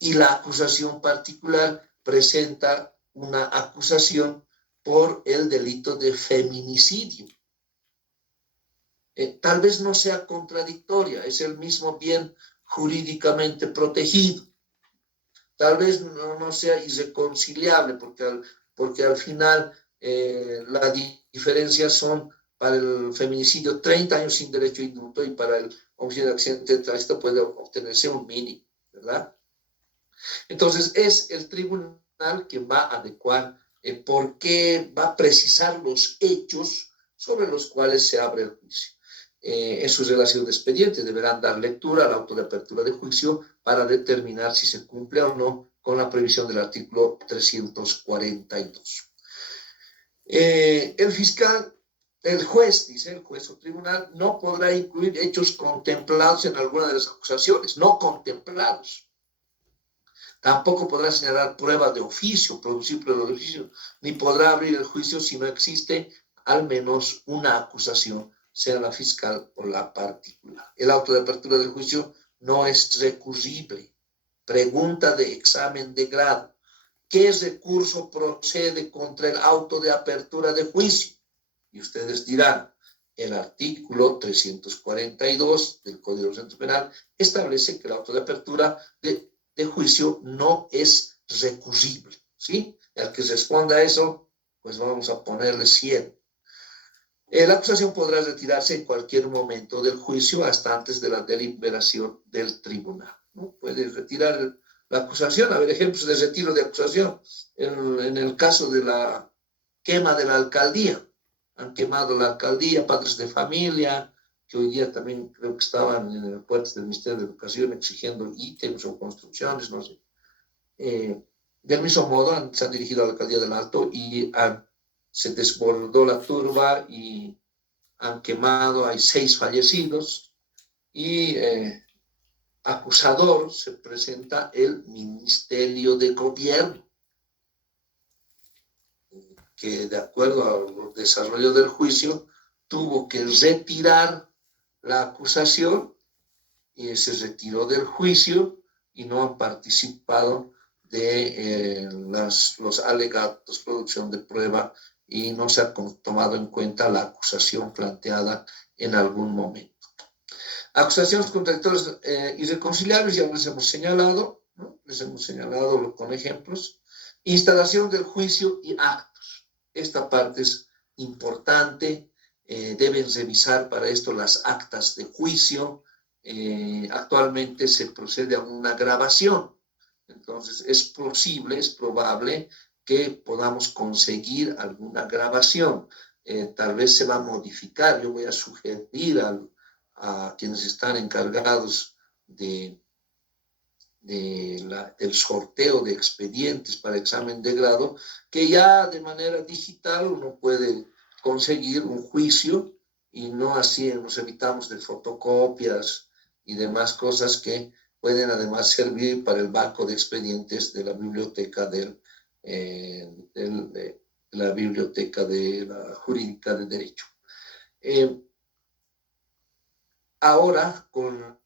Y la acusación particular presenta una acusación por el delito de feminicidio. Tal vez no sea contradictoria, es el mismo bien jurídicamente protegido. Tal vez no sea irreconciliable, porque al final las diferencias son: para el feminicidio 30 años sin derecho a indulto, y para el homicidio de accidente de tránsito puede obtenerse un mínimo, ¿verdad? Entonces es el tribunal que va a adecuar por qué, va a precisar los hechos sobre los cuales se abre el juicio. En su relación de expediente deberán dar lectura al auto de apertura de juicio para determinar si se cumple o no con la previsión del artículo 342. El juez, dice el juez o tribunal, no podrá incluir hechos contemplados en alguna de las acusaciones, no contemplados. Tampoco podrá señalar pruebas de oficio, producir pruebas de oficio, ni podrá abrir el juicio si no existe al menos una acusación, sea la fiscal o la particular. El auto de apertura del juicio no es recurrible. Pregunta de examen de grado: ¿qué recurso procede contra el auto de apertura de juicio? Y ustedes dirán, el artículo 342 del Código de Procedimiento Penal establece que el auto de apertura de juicio no es recurrible, ¿sí? Al que responda a eso, pues vamos a ponerle 100. La acusación podrá retirarse en cualquier momento del juicio hasta antes de la deliberación del tribunal, ¿no? Puede retirar la acusación. A ver, ejemplos de retiro de acusación. En el caso de la quema de la alcaldía, han quemado la alcaldía, padres de familia, que hoy día también creo que estaban en el puerto del Ministerio de Educación exigiendo ítems o construcciones, no sé. Del mismo modo, se han dirigido a la alcaldía del Alto y se desbordó la turba y han quemado, hay 6 fallecidos, y acusador se presenta el Ministerio de Gobierno, que de acuerdo al desarrollo del juicio tuvo que retirar la acusación, y se retiró del juicio y no han participado de los alegatos, producción de prueba, y no se ha tomado en cuenta la acusación planteada en algún momento. Acusaciones contradictorias irreconciliables, ya les hemos señalado, ¿no? Les hemos señalado con ejemplos. Instalación del juicio y actos. Esta parte es importante. Deben revisar para esto las actas de juicio. Actualmente se procede a una grabación. Entonces es posible, es probable que podamos conseguir alguna grabación. Tal vez se va a modificar. Yo voy a sugerir a quienes están encargados de del sorteo de expedientes para examen de grado, que ya de manera digital uno puede conseguir un juicio y no así nos evitamos de fotocopias y demás cosas que pueden además servir para el banco de expedientes de la biblioteca de la biblioteca de la jurídica de derecho. Ahora, con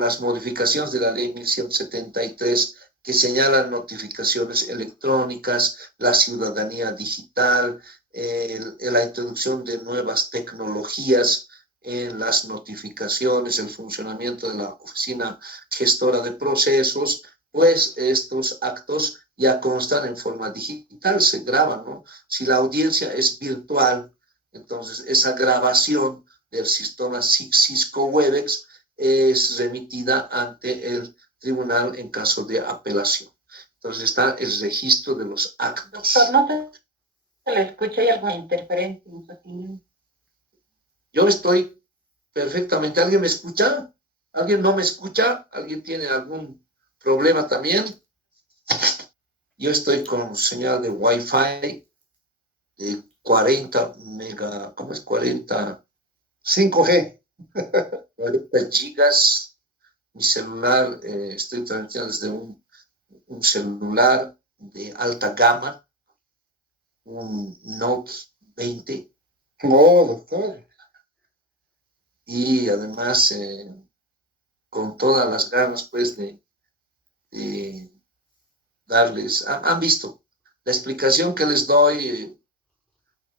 las modificaciones de la ley 1173 que señalan notificaciones electrónicas, la ciudadanía digital, la introducción de nuevas tecnologías en las notificaciones, el funcionamiento de la oficina gestora de procesos, pues estos actos ya constan en forma digital, se graban, ¿no? Si la audiencia es virtual, entonces esa grabación del sistema Cisco Webex es remitida ante el tribunal en caso de apelación. Entonces está el registro de los actos. Doctor, no se le escucha, hay alguna interferencia en su opinión. Yo estoy perfectamente. ¿Alguien me escucha? ¿Alguien no me escucha? ¿Alguien tiene algún problema también? Yo estoy con señal de Wi-Fi de 40 mega, ¿cómo es? 5G. 40 gigas. Mi celular, estoy transmitiendo desde un celular de alta gama, un Note 20. Oh, doctor. Y además, con todas las ganas, pues, de darles, han visto la explicación que les doy,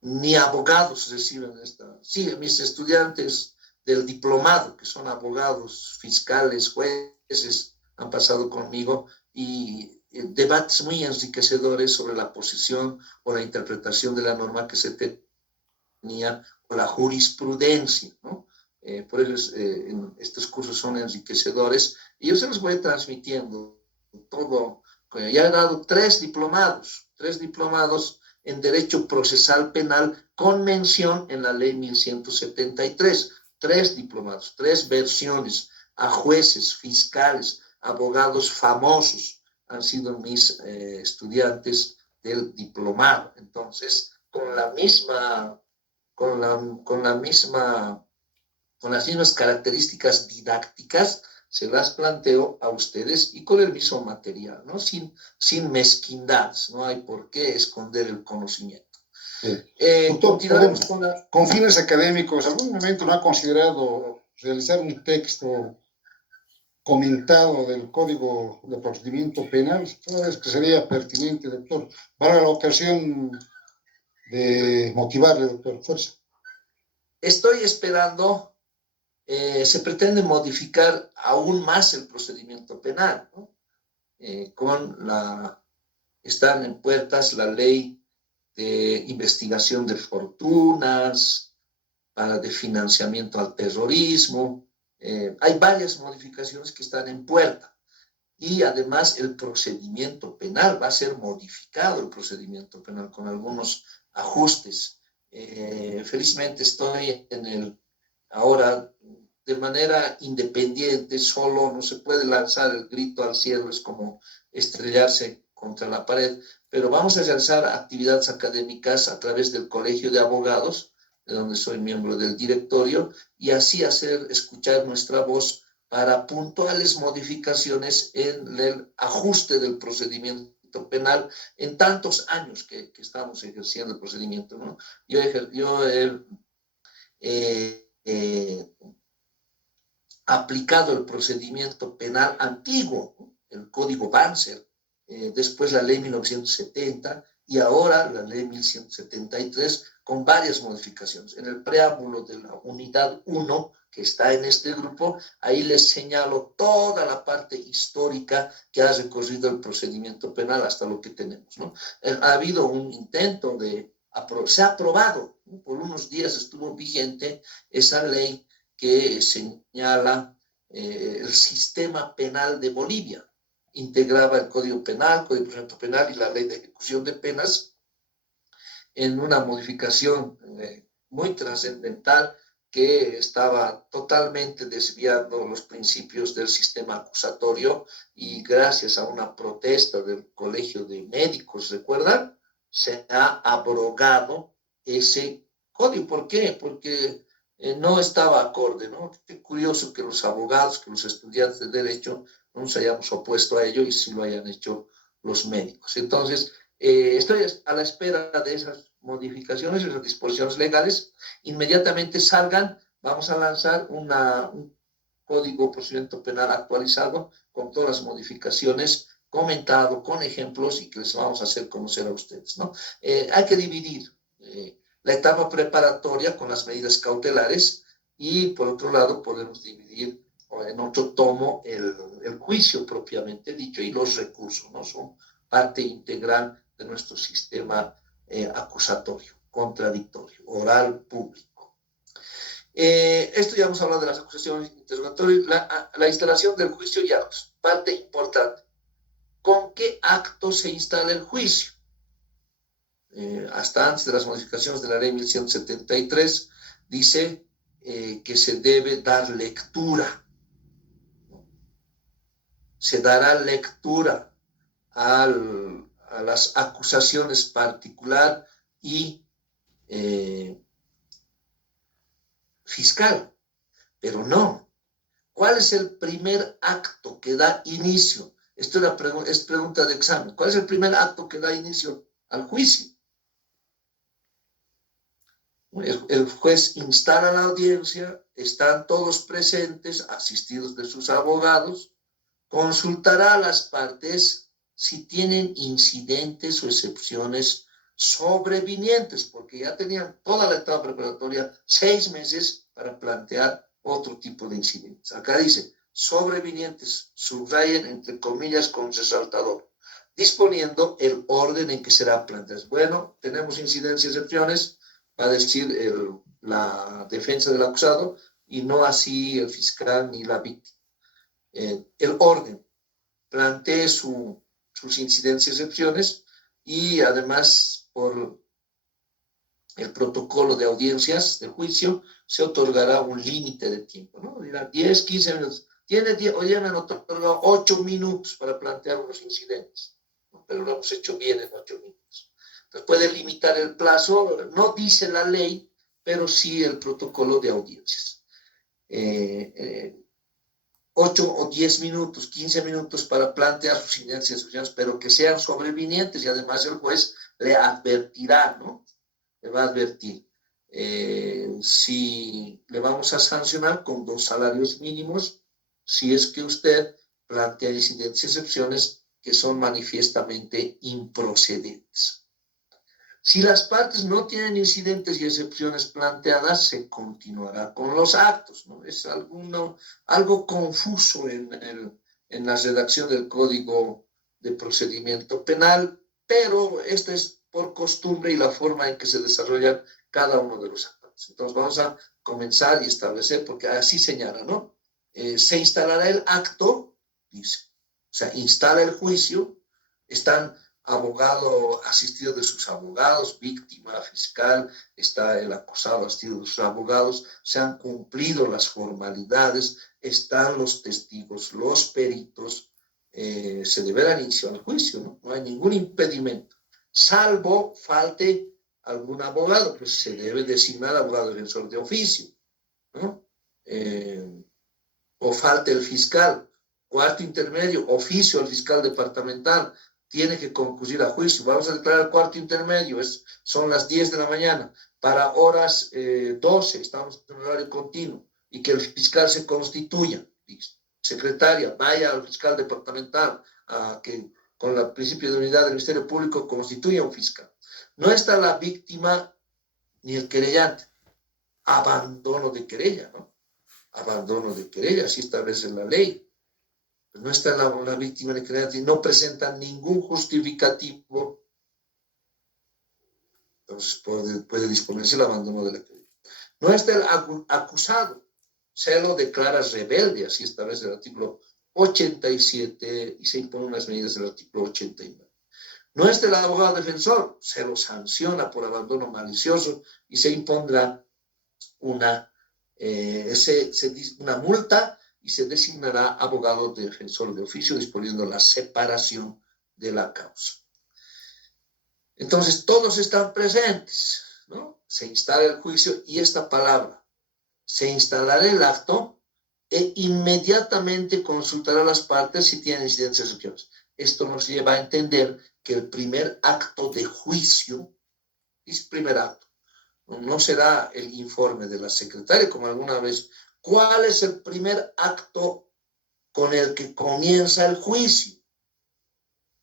ni abogados reciben esta. Sí, mis estudiantes del diplomado, que son abogados, fiscales, jueces, han pasado conmigo y debates muy enriquecedores sobre la posición o la interpretación de la norma que se tenía o la jurisprudencia, ¿no? Por eso estos cursos son enriquecedores y yo se los voy transmitiendo todo. Ya he dado 3 diplomados en Derecho Procesal Penal con mención en la Ley 1173. 3 diplomados, 3 versiones a jueces, fiscales, abogados famosos han sido mis estudiantes del diplomado. Entonces, con las mismas características didácticas, se las planteo a ustedes y con el mismo material, ¿no? Sin mezquindades, no hay por qué esconder el conocimiento. Sí. Continuaremos con fines académicos, ¿algún momento no ha considerado realizar un texto comentado del Código de Procedimiento Penal? Toda vez que sería pertinente, doctor. Valga la ocasión de motivarle, doctor. Fuerza. Estoy esperando. Se pretende modificar aún más el procedimiento penal, ¿no? Están en puertas la ley de investigación de fortunas, de financiamiento al terrorismo. Hay varias modificaciones que están en puerta. Y además el procedimiento penal va a ser modificado, el procedimiento penal, con algunos ajustes. Felizmente estoy ahora de manera independiente, solo, no se puede lanzar el grito al cielo, es como estrellarse contra la pared, pero vamos a realizar actividades académicas a través del Colegio de Abogados, de donde soy miembro del directorio, y así hacer escuchar nuestra voz para puntuales modificaciones en el ajuste del procedimiento penal en tantos años que estamos ejerciendo el procedimiento, ¿no? Yo he aplicado el procedimiento penal antiguo, ¿no? El Código Banzer, después la Ley 1970 y ahora la Ley 1173 con varias modificaciones. En el preámbulo de la unidad 1, que está en este grupo, ahí les señalo toda la parte histórica que ha recorrido el procedimiento penal hasta lo que tenemos, ¿no? Ha habido un intento se ha aprobado, ¿no? Por unos días estuvo vigente esa ley que señala el sistema penal de Bolivia. Integraba el Código Penal, Código de Procedimiento Penal y la Ley de Ejecución de Penas en una modificación muy trascendental que estaba totalmente desviando los principios del sistema acusatorio y gracias a una protesta del Colegio de Médicos, ¿recuerdan? Se ha abrogado ese código. ¿Por qué? Porque no estaba acorde, ¿no? Qué curioso que los abogados, que los estudiantes de Derecho no nos hayamos opuesto a ello y sí lo hayan hecho los médicos. Entonces, estoy a la espera de esas modificaciones, esas disposiciones legales. Inmediatamente salgan, vamos a lanzar un código de procedimiento penal actualizado con todas las modificaciones, comentado con ejemplos y que les vamos a hacer conocer a ustedes, ¿no? Hay que dividir la etapa preparatoria con las medidas cautelares y por otro lado podemos dividir en otro tomo el juicio propiamente dicho y los recursos, ¿no? Son parte integral de nuestro sistema acusatorio, contradictorio, oral, público. Esto ya hemos hablado de las acusaciones interrogatorias, la instalación del juicio y actos, parte importante. ¿Con qué acto se instala el juicio? Hasta antes de las modificaciones de la ley 1173, dice que se debe dar lectura. Se dará lectura a las acusaciones particular y fiscal, pero no. ¿Cuál es el primer acto que da inicio? Esto es pregunta de examen. ¿Cuál es el primer acto que da inicio al juicio? El juez instala la audiencia, están todos presentes, asistidos de sus abogados, consultará a las partes si tienen incidentes o excepciones sobrevinientes, porque ya tenían toda la etapa preparatoria, 6 meses para plantear otro tipo de incidentes. Acá dice, sobrevinientes, subrayen entre comillas con resaltador, disponiendo el orden en que será planteado. Bueno, tenemos incidencias y excepciones, va a decir la defensa del acusado, y no así el fiscal ni la víctima. El orden, plantee sus incidencias y excepciones, y además por el protocolo de audiencias de juicio se otorgará un límite de tiempo, ¿no? Dirá 10, 15 minutos. Hoy ya me han otorgado 8 minutos para plantear unos incidentes, ¿no? Pero lo hemos hecho bien en 8 minutos. Entonces puede limitar el plazo, no dice la ley, pero sí el protocolo de audiencias. 8 o 10 minutos, 15 minutos para plantear sus incidencias y excepciones, pero que sean sobrevinientes, y además el juez le advertirá, ¿no? Le va a advertir si le vamos a sancionar con 2 salarios mínimos si es que usted plantea incidencias y excepciones que son manifiestamente improcedentes. Si las partes no tienen incidentes y excepciones planteadas, se continuará con los actos, ¿no? Es algo confuso en la redacción del Código de Procedimiento Penal, pero esto es por costumbre y la forma en que se desarrollan cada uno de los actos. Entonces vamos a comenzar y establecer, porque así señala, ¿no? Se instalará el acto, dice, o sea, instala el juicio, están abogado asistido de sus abogados, víctima, fiscal, está el acusado asistido de sus abogados, se han cumplido las formalidades, están los testigos, los peritos, se deberá iniciar el juicio, ¿no? No hay ningún impedimento, salvo falte algún abogado, pues se debe designar abogado defensor de oficio, ¿no? O falte el fiscal, cuarto intermedio, oficio al fiscal departamental, tiene que concluir a juicio. Vamos a declarar el cuarto intermedio, son las 10 de la mañana, para horas 12, estamos en horario continuo, y que el fiscal se constituya. Secretaria, vaya al fiscal departamental, que con el principio de unidad del Ministerio Público constituya un fiscal. No está la víctima ni el querellante. Abandono de querella, ¿no? Abandono de querella, así establece la ley. No está la víctima ni el querellante y no presentan ningún justificativo. Entonces puede disponerse el abandono de la querella. No está el acusado. Se lo declara rebelde, así establece el artículo 87 y se imponen las medidas del artículo 89. No está el abogado defensor, se lo sanciona por abandono malicioso y se impondrá una una multa y se designará abogado defensor de oficio disponiendo la separación de la causa. Entonces, todos están presentes, ¿no? Se instala el juicio y esta palabra, se instalará el acto e inmediatamente consultará a las partes si tienen incidencias o excepciones. Esto nos lleva a entender que el primer acto de juicio es primer acto. No será el informe de la secretaria, como alguna vez. ¿Cuál es el primer acto con el que comienza el juicio?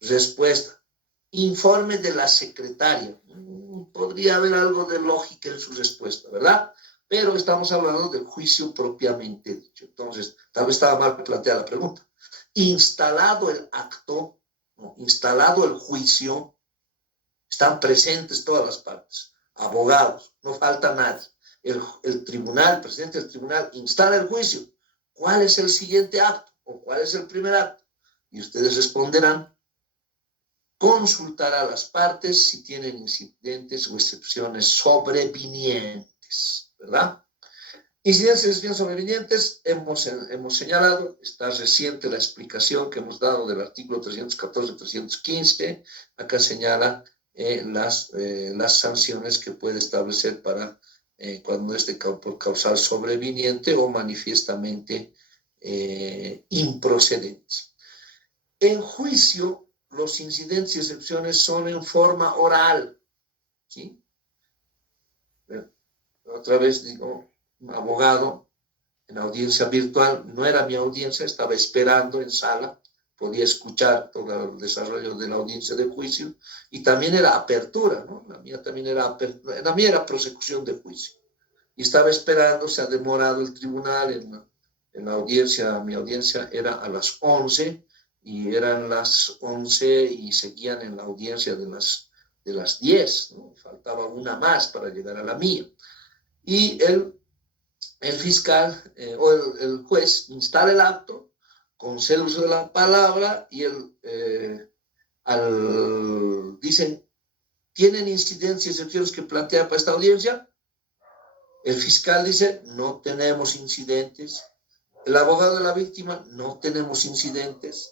Respuesta. Informe de la secretaria. Podría haber algo de lógica en su respuesta, ¿verdad? Pero estamos hablando del juicio propiamente dicho. Entonces, tal vez estaba mal planteada la pregunta. Instalado el acto, instalado el juicio, están presentes todas las partes. Abogados, no falta nadie. El tribunal, el presidente del tribunal instala el juicio. ¿Cuál es el siguiente acto? ¿O cuál es el primer acto? Y ustedes responderán. Consultar a las partes si tienen incidentes o excepciones sobrevinientes, ¿verdad? Incidencias y excepciones sobrevinientes, hemos señalado, está reciente la explicación que hemos dado del artículo 314-315, acá señala las sanciones que puede establecer para cuando es por causal sobreviniente o manifiestamente improcedente. En juicio, los incidentes y excepciones son en forma oral, ¿sí? Otra vez digo, un abogado en audiencia virtual, no era mi audiencia, estaba esperando en sala, podía escuchar todo el desarrollo de la audiencia de juicio, y también era apertura, ¿no? La mía también era apertura, la mía era prosecución de juicio, y estaba esperando, se ha demorado el tribunal en la audiencia, mi audiencia era a las 11, y eran las 11 y seguían en la audiencia de las 10, ¿no? Faltaba una más para llegar a la mía. Y el fiscal o el juez instala el acto, concede uso de la palabra y dicen, ¿tienen incidencias y excepciones que plantea para esta audiencia? El fiscal dice, no tenemos incidentes. El abogado de la víctima, no tenemos incidentes.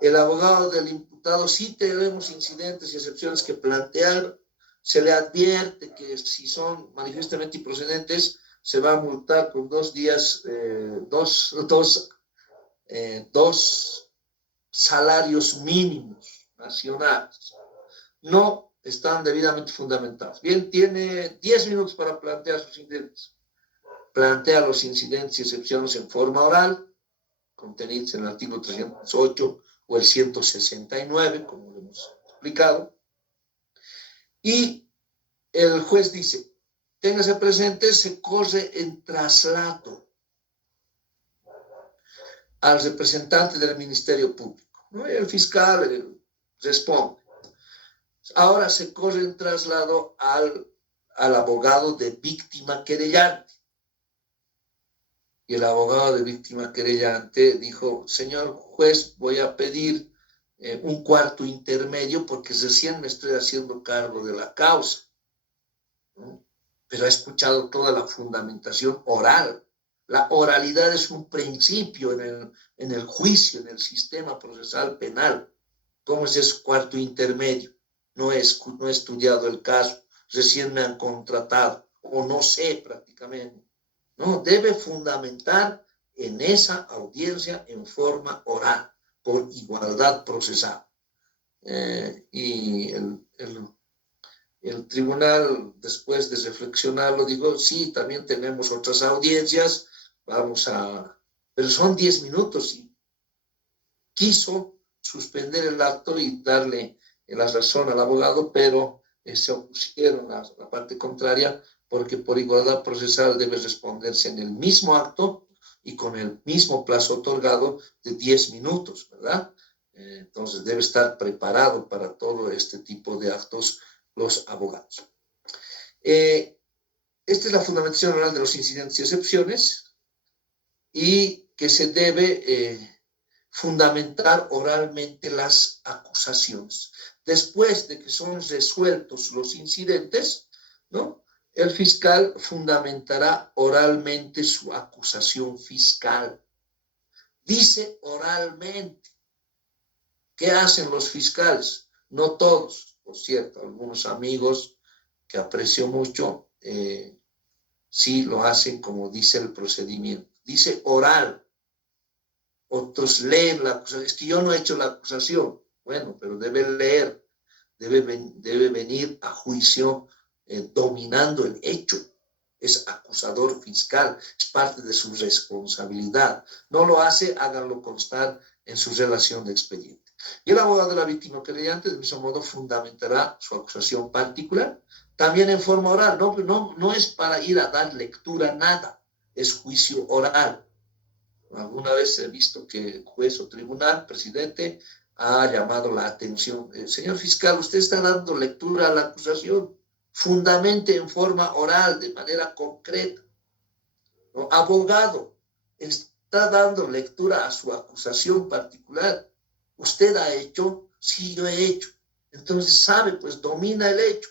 El abogado del imputado, sí tenemos incidentes y excepciones que plantear. Se le advierte que si son manifiestamente improcedentes, se va a multar con 2 días, dos salarios mínimos nacionales. No están debidamente fundamentados. Bien, tiene 10 minutos para plantear sus incidentes. Plantea los incidentes y excepciones en forma oral, contenidos en el artículo 308 o el 169, como lo hemos explicado. Y el juez dice, téngase presente, se corre en traslado al representante del Ministerio Público, ¿no? Y el fiscal responde. Ahora se corre en traslado al abogado de víctima querellante. Y el abogado de víctima querellante dijo, señor juez, voy a pedir un cuarto intermedio porque recién me estoy haciendo cargo de la causa, ¿no? Pero ha escuchado toda la fundamentación oral. La oralidad es un principio en el juicio, en el sistema procesal penal. ¿Cómo es ese cuarto intermedio? No he estudiado el caso, recién me han contratado, o no sé prácticamente. No, debe fundamentar en esa audiencia en forma oral, por igualdad procesal. Y el tribunal, después de reflexionarlo, dijo, sí, también tenemos otras audiencias, pero son 10 minutos, y quiso suspender el acto y darle la razón al abogado, pero se opusieron a la parte contraria, porque por igualdad procesal debe responderse en el mismo acto y con el mismo plazo otorgado de 10 minutos, ¿verdad? Entonces debe estar preparado para todo este tipo de actos los abogados. Esta es la fundamentación oral de los incidentes y excepciones, y que se debe fundamentar oralmente las acusaciones. Después de que son resueltos los incidentes, ¿no? el fiscal fundamentará oralmente su acusación fiscal. Dice oralmente. ¿Qué hacen los fiscales? No todos, por cierto, algunos amigos que aprecio mucho, sí lo hacen como dice el procedimiento. Dice oral. Otros leen la acusación. Es que yo no he hecho la acusación. Bueno, pero debe leer, debe venir a juicio dominando el hecho. Es acusador fiscal, es parte de su responsabilidad. No lo hace, háganlo constar en su relación de expediente. Y el abogado de la víctima querellante, de mismo modo, fundamentará su acusación particular, también en forma oral. No es para ir a dar lectura a nada, es juicio oral. Alguna vez he visto que juez o tribunal, presidente, ha llamado la atención. Señor fiscal, usted está dando lectura a la acusación, fundamente en forma oral, de manera concreta. ¿No? Abogado, está dando lectura a su acusación particular. ¿Usted ha hecho? Sí, yo he hecho. Entonces sabe, pues domina el hecho.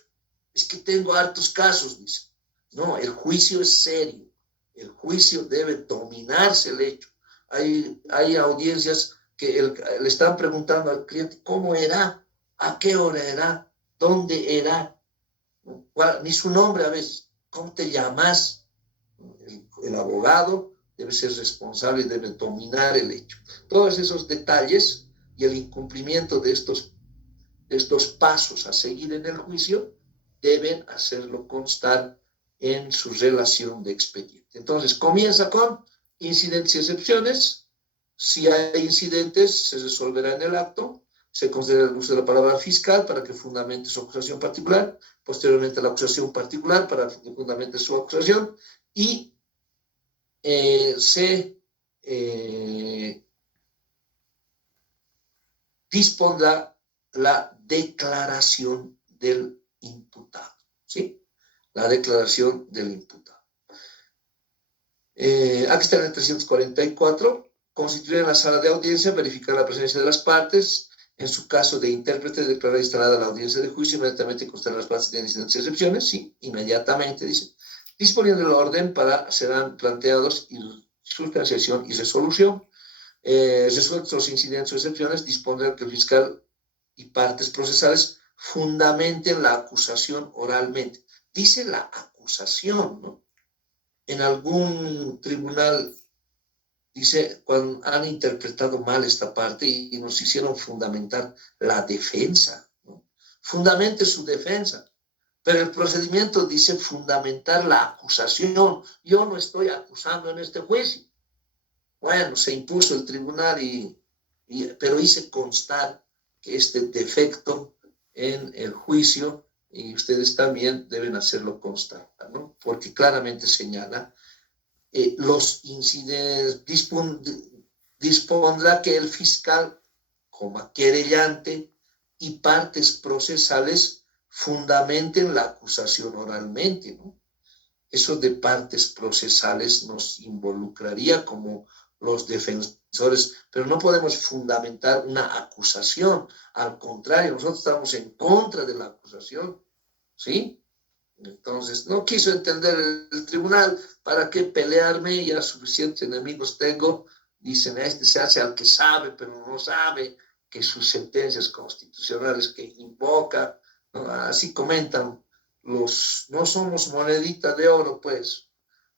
Es que tengo hartos casos, dice. No, el juicio es serio. El juicio debe dominarse el hecho. Hay audiencias que le están preguntando al cliente cómo era, a qué hora era, dónde era, ni su nombre a veces, cómo te llamas. El abogado debe ser responsable y debe dominar el hecho. Todos esos detalles y el incumplimiento de estos pasos a seguir en el juicio deben hacerlo constar en su relación de expediente. Entonces, comienza con incidentes y excepciones. Si hay incidentes, se resolverá en el acto. Se considera el uso de la palabra fiscal para que fundamente su acusación particular. Posteriormente, la acusación particular para que fundamente su acusación. Y se dispondrá la declaración del imputado. ¿Sí? La declaración del imputado. Aquí está en el 344. Constituir en la sala de audiencia, verificar la presencia de las partes. En su caso de intérprete, declarar instalada la audiencia de juicio, inmediatamente constar las partes de incidentes y excepciones. Sí, inmediatamente, dice. Disponiendo el orden para serán planteados y sustanciación y resolución. Resueltos los incidentes o excepciones, dispondrá que el fiscal y partes procesales fundamenten la acusación oralmente. Dice la acusación, ¿no? En algún tribunal dice, cuando han interpretado mal esta parte y nos hicieron fundamentar la defensa, ¿no? Fundamente su defensa, pero el procedimiento dice fundamentar la acusación. Yo no estoy acusando en este juicio. Bueno, se impuso el tribunal, pero hice constar que este defecto en el juicio, y ustedes también deben hacerlo constar, ¿no? Porque claramente señala los incidentes, dispondrá que el fiscal, como querellante y partes procesales fundamenten la acusación oralmente, ¿no? Eso de partes procesales nos involucraría como los defensores, pero no podemos fundamentar una acusación. Al contrario, nosotros estamos en contra de la acusación, ¿sí? Entonces, no quiso entender el tribunal, ¿para qué pelearme? Ya suficientes enemigos tengo. Dicen, este se hace al que sabe, pero no sabe que sus sentencias constitucionales que invoca, ¿no? Así comentan, no somos monedita de oro, pues.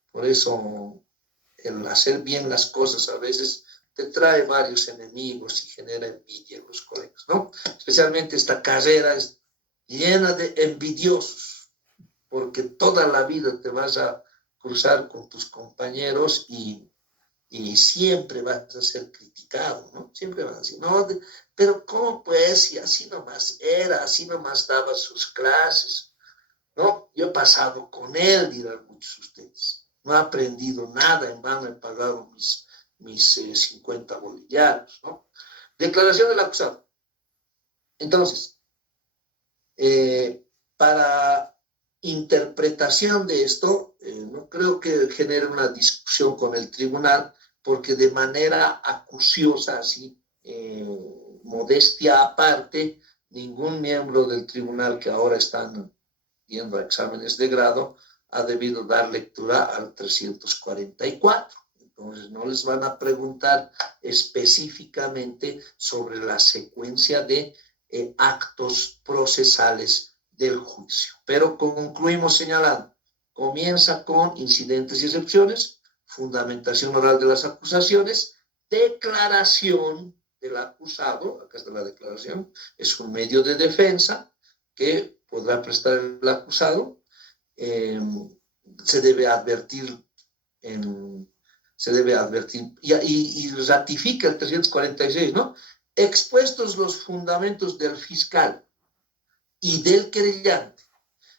Por eso, el hacer bien las cosas a veces te trae varios enemigos y genera envidia en los colegas, ¿no? Especialmente esta carrera es llena de envidiosos, porque toda la vida te vas a cruzar con tus compañeros y siempre vas a ser criticado, ¿no? Siempre vas a decir, no, pero ¿cómo pues? Si así nomás era, así nomás daba sus clases, ¿no? Yo he pasado con él, dirán muchos de ustedes. No he aprendido nada, en vano he pagado mis 50 bolivianos, ¿no? Declaración del acusado. Entonces, para interpretación de esto, no creo que genere una discusión con el tribunal, porque de manera acuciosa, así, modestia aparte, ningún miembro del tribunal que ahora están yendo a exámenes de grado ha debido dar lectura al 344. Entonces, no les van a preguntar específicamente sobre la secuencia de actos procesales del juicio. Pero concluimos señalando, comienza con incidentes y excepciones, fundamentación oral de las acusaciones, declaración del acusado, acá está la declaración, es un medio de defensa que podrá prestar el acusado, se debe advertir y ratifica el 346, ¿no? Expuestos los fundamentos del fiscal y del querellante,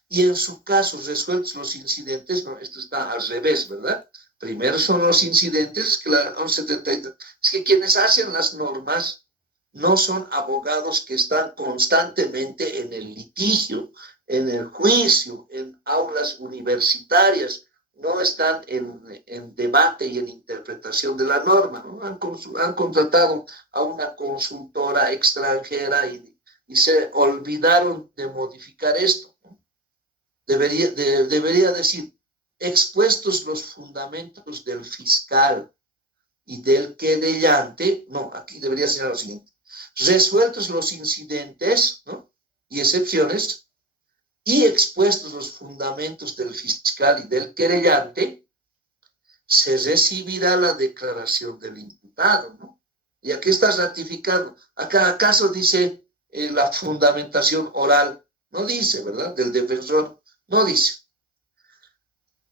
y en su caso resueltos los incidentes, no, esto está al revés, ¿verdad? Primero son los incidentes, que la 1173, es que quienes hacen las normas no son abogados que están constantemente en el litigio, en el juicio, en aulas universitarias, no están en debate y en interpretación de la norma, ¿no? Han contratado a una consultora extranjera y se olvidaron de modificar esto, ¿no? Debería decir, expuestos los fundamentos del fiscal y del querellante, no, aquí debería ser lo siguiente, resueltos los incidentes, ¿no?, y excepciones, y expuestos los fundamentos del fiscal y del querellante, se recibirá la declaración del imputado, ¿no? Y aquí está ratificado. Acá, ¿acaso dice la fundamentación oral? No dice, ¿verdad? Del defensor, no dice.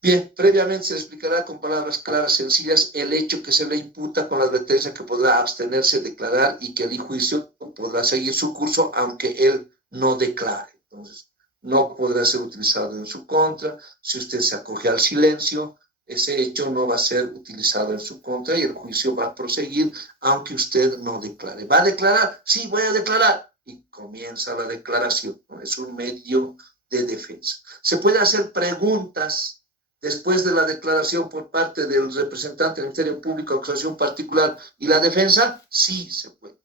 Bien, previamente se explicará con palabras claras, sencillas, el hecho que se le imputa con la advertencia que podrá abstenerse, declarar y que el juicio podrá seguir su curso aunque él no declare. Entonces, no podrá ser utilizado en su contra. Si usted se acoge al silencio, ese hecho no va a ser utilizado en su contra y el juicio va a proseguir aunque usted no declare. ¿Va a declarar? Sí, voy a declarar. Y comienza la declaración, ¿no? Es un medio de defensa. Se puede hacer preguntas después de la declaración por parte del representante del Ministerio Público, acusación particular y la defensa. Sí se puede.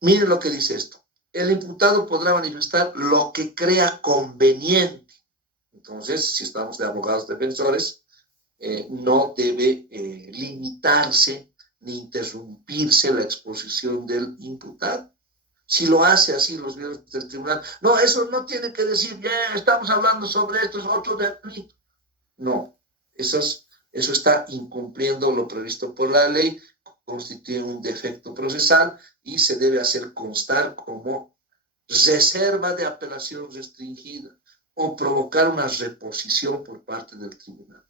Miren lo que dice esto. El imputado podrá manifestar lo que crea conveniente. Entonces, si estamos de abogados defensores, no debe limitarse ni interrumpirse la exposición del imputado. Si lo hace así los miembros del tribunal, no, eso no tiene que decir, ya estamos hablando sobre esto, es otro delito. No, eso está incumpliendo lo previsto por la ley, constituye un defecto procesal y se debe hacer constar como reserva de apelación restringida o provocar una reposición por parte del tribunal.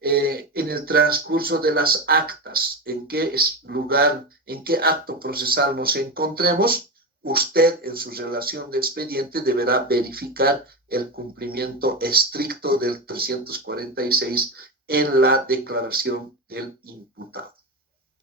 En el transcurso de las actas, en qué lugar, en qué acto procesal nos encontremos, usted en su relación de expediente deberá verificar el cumplimiento estricto del 346 en la declaración del imputado.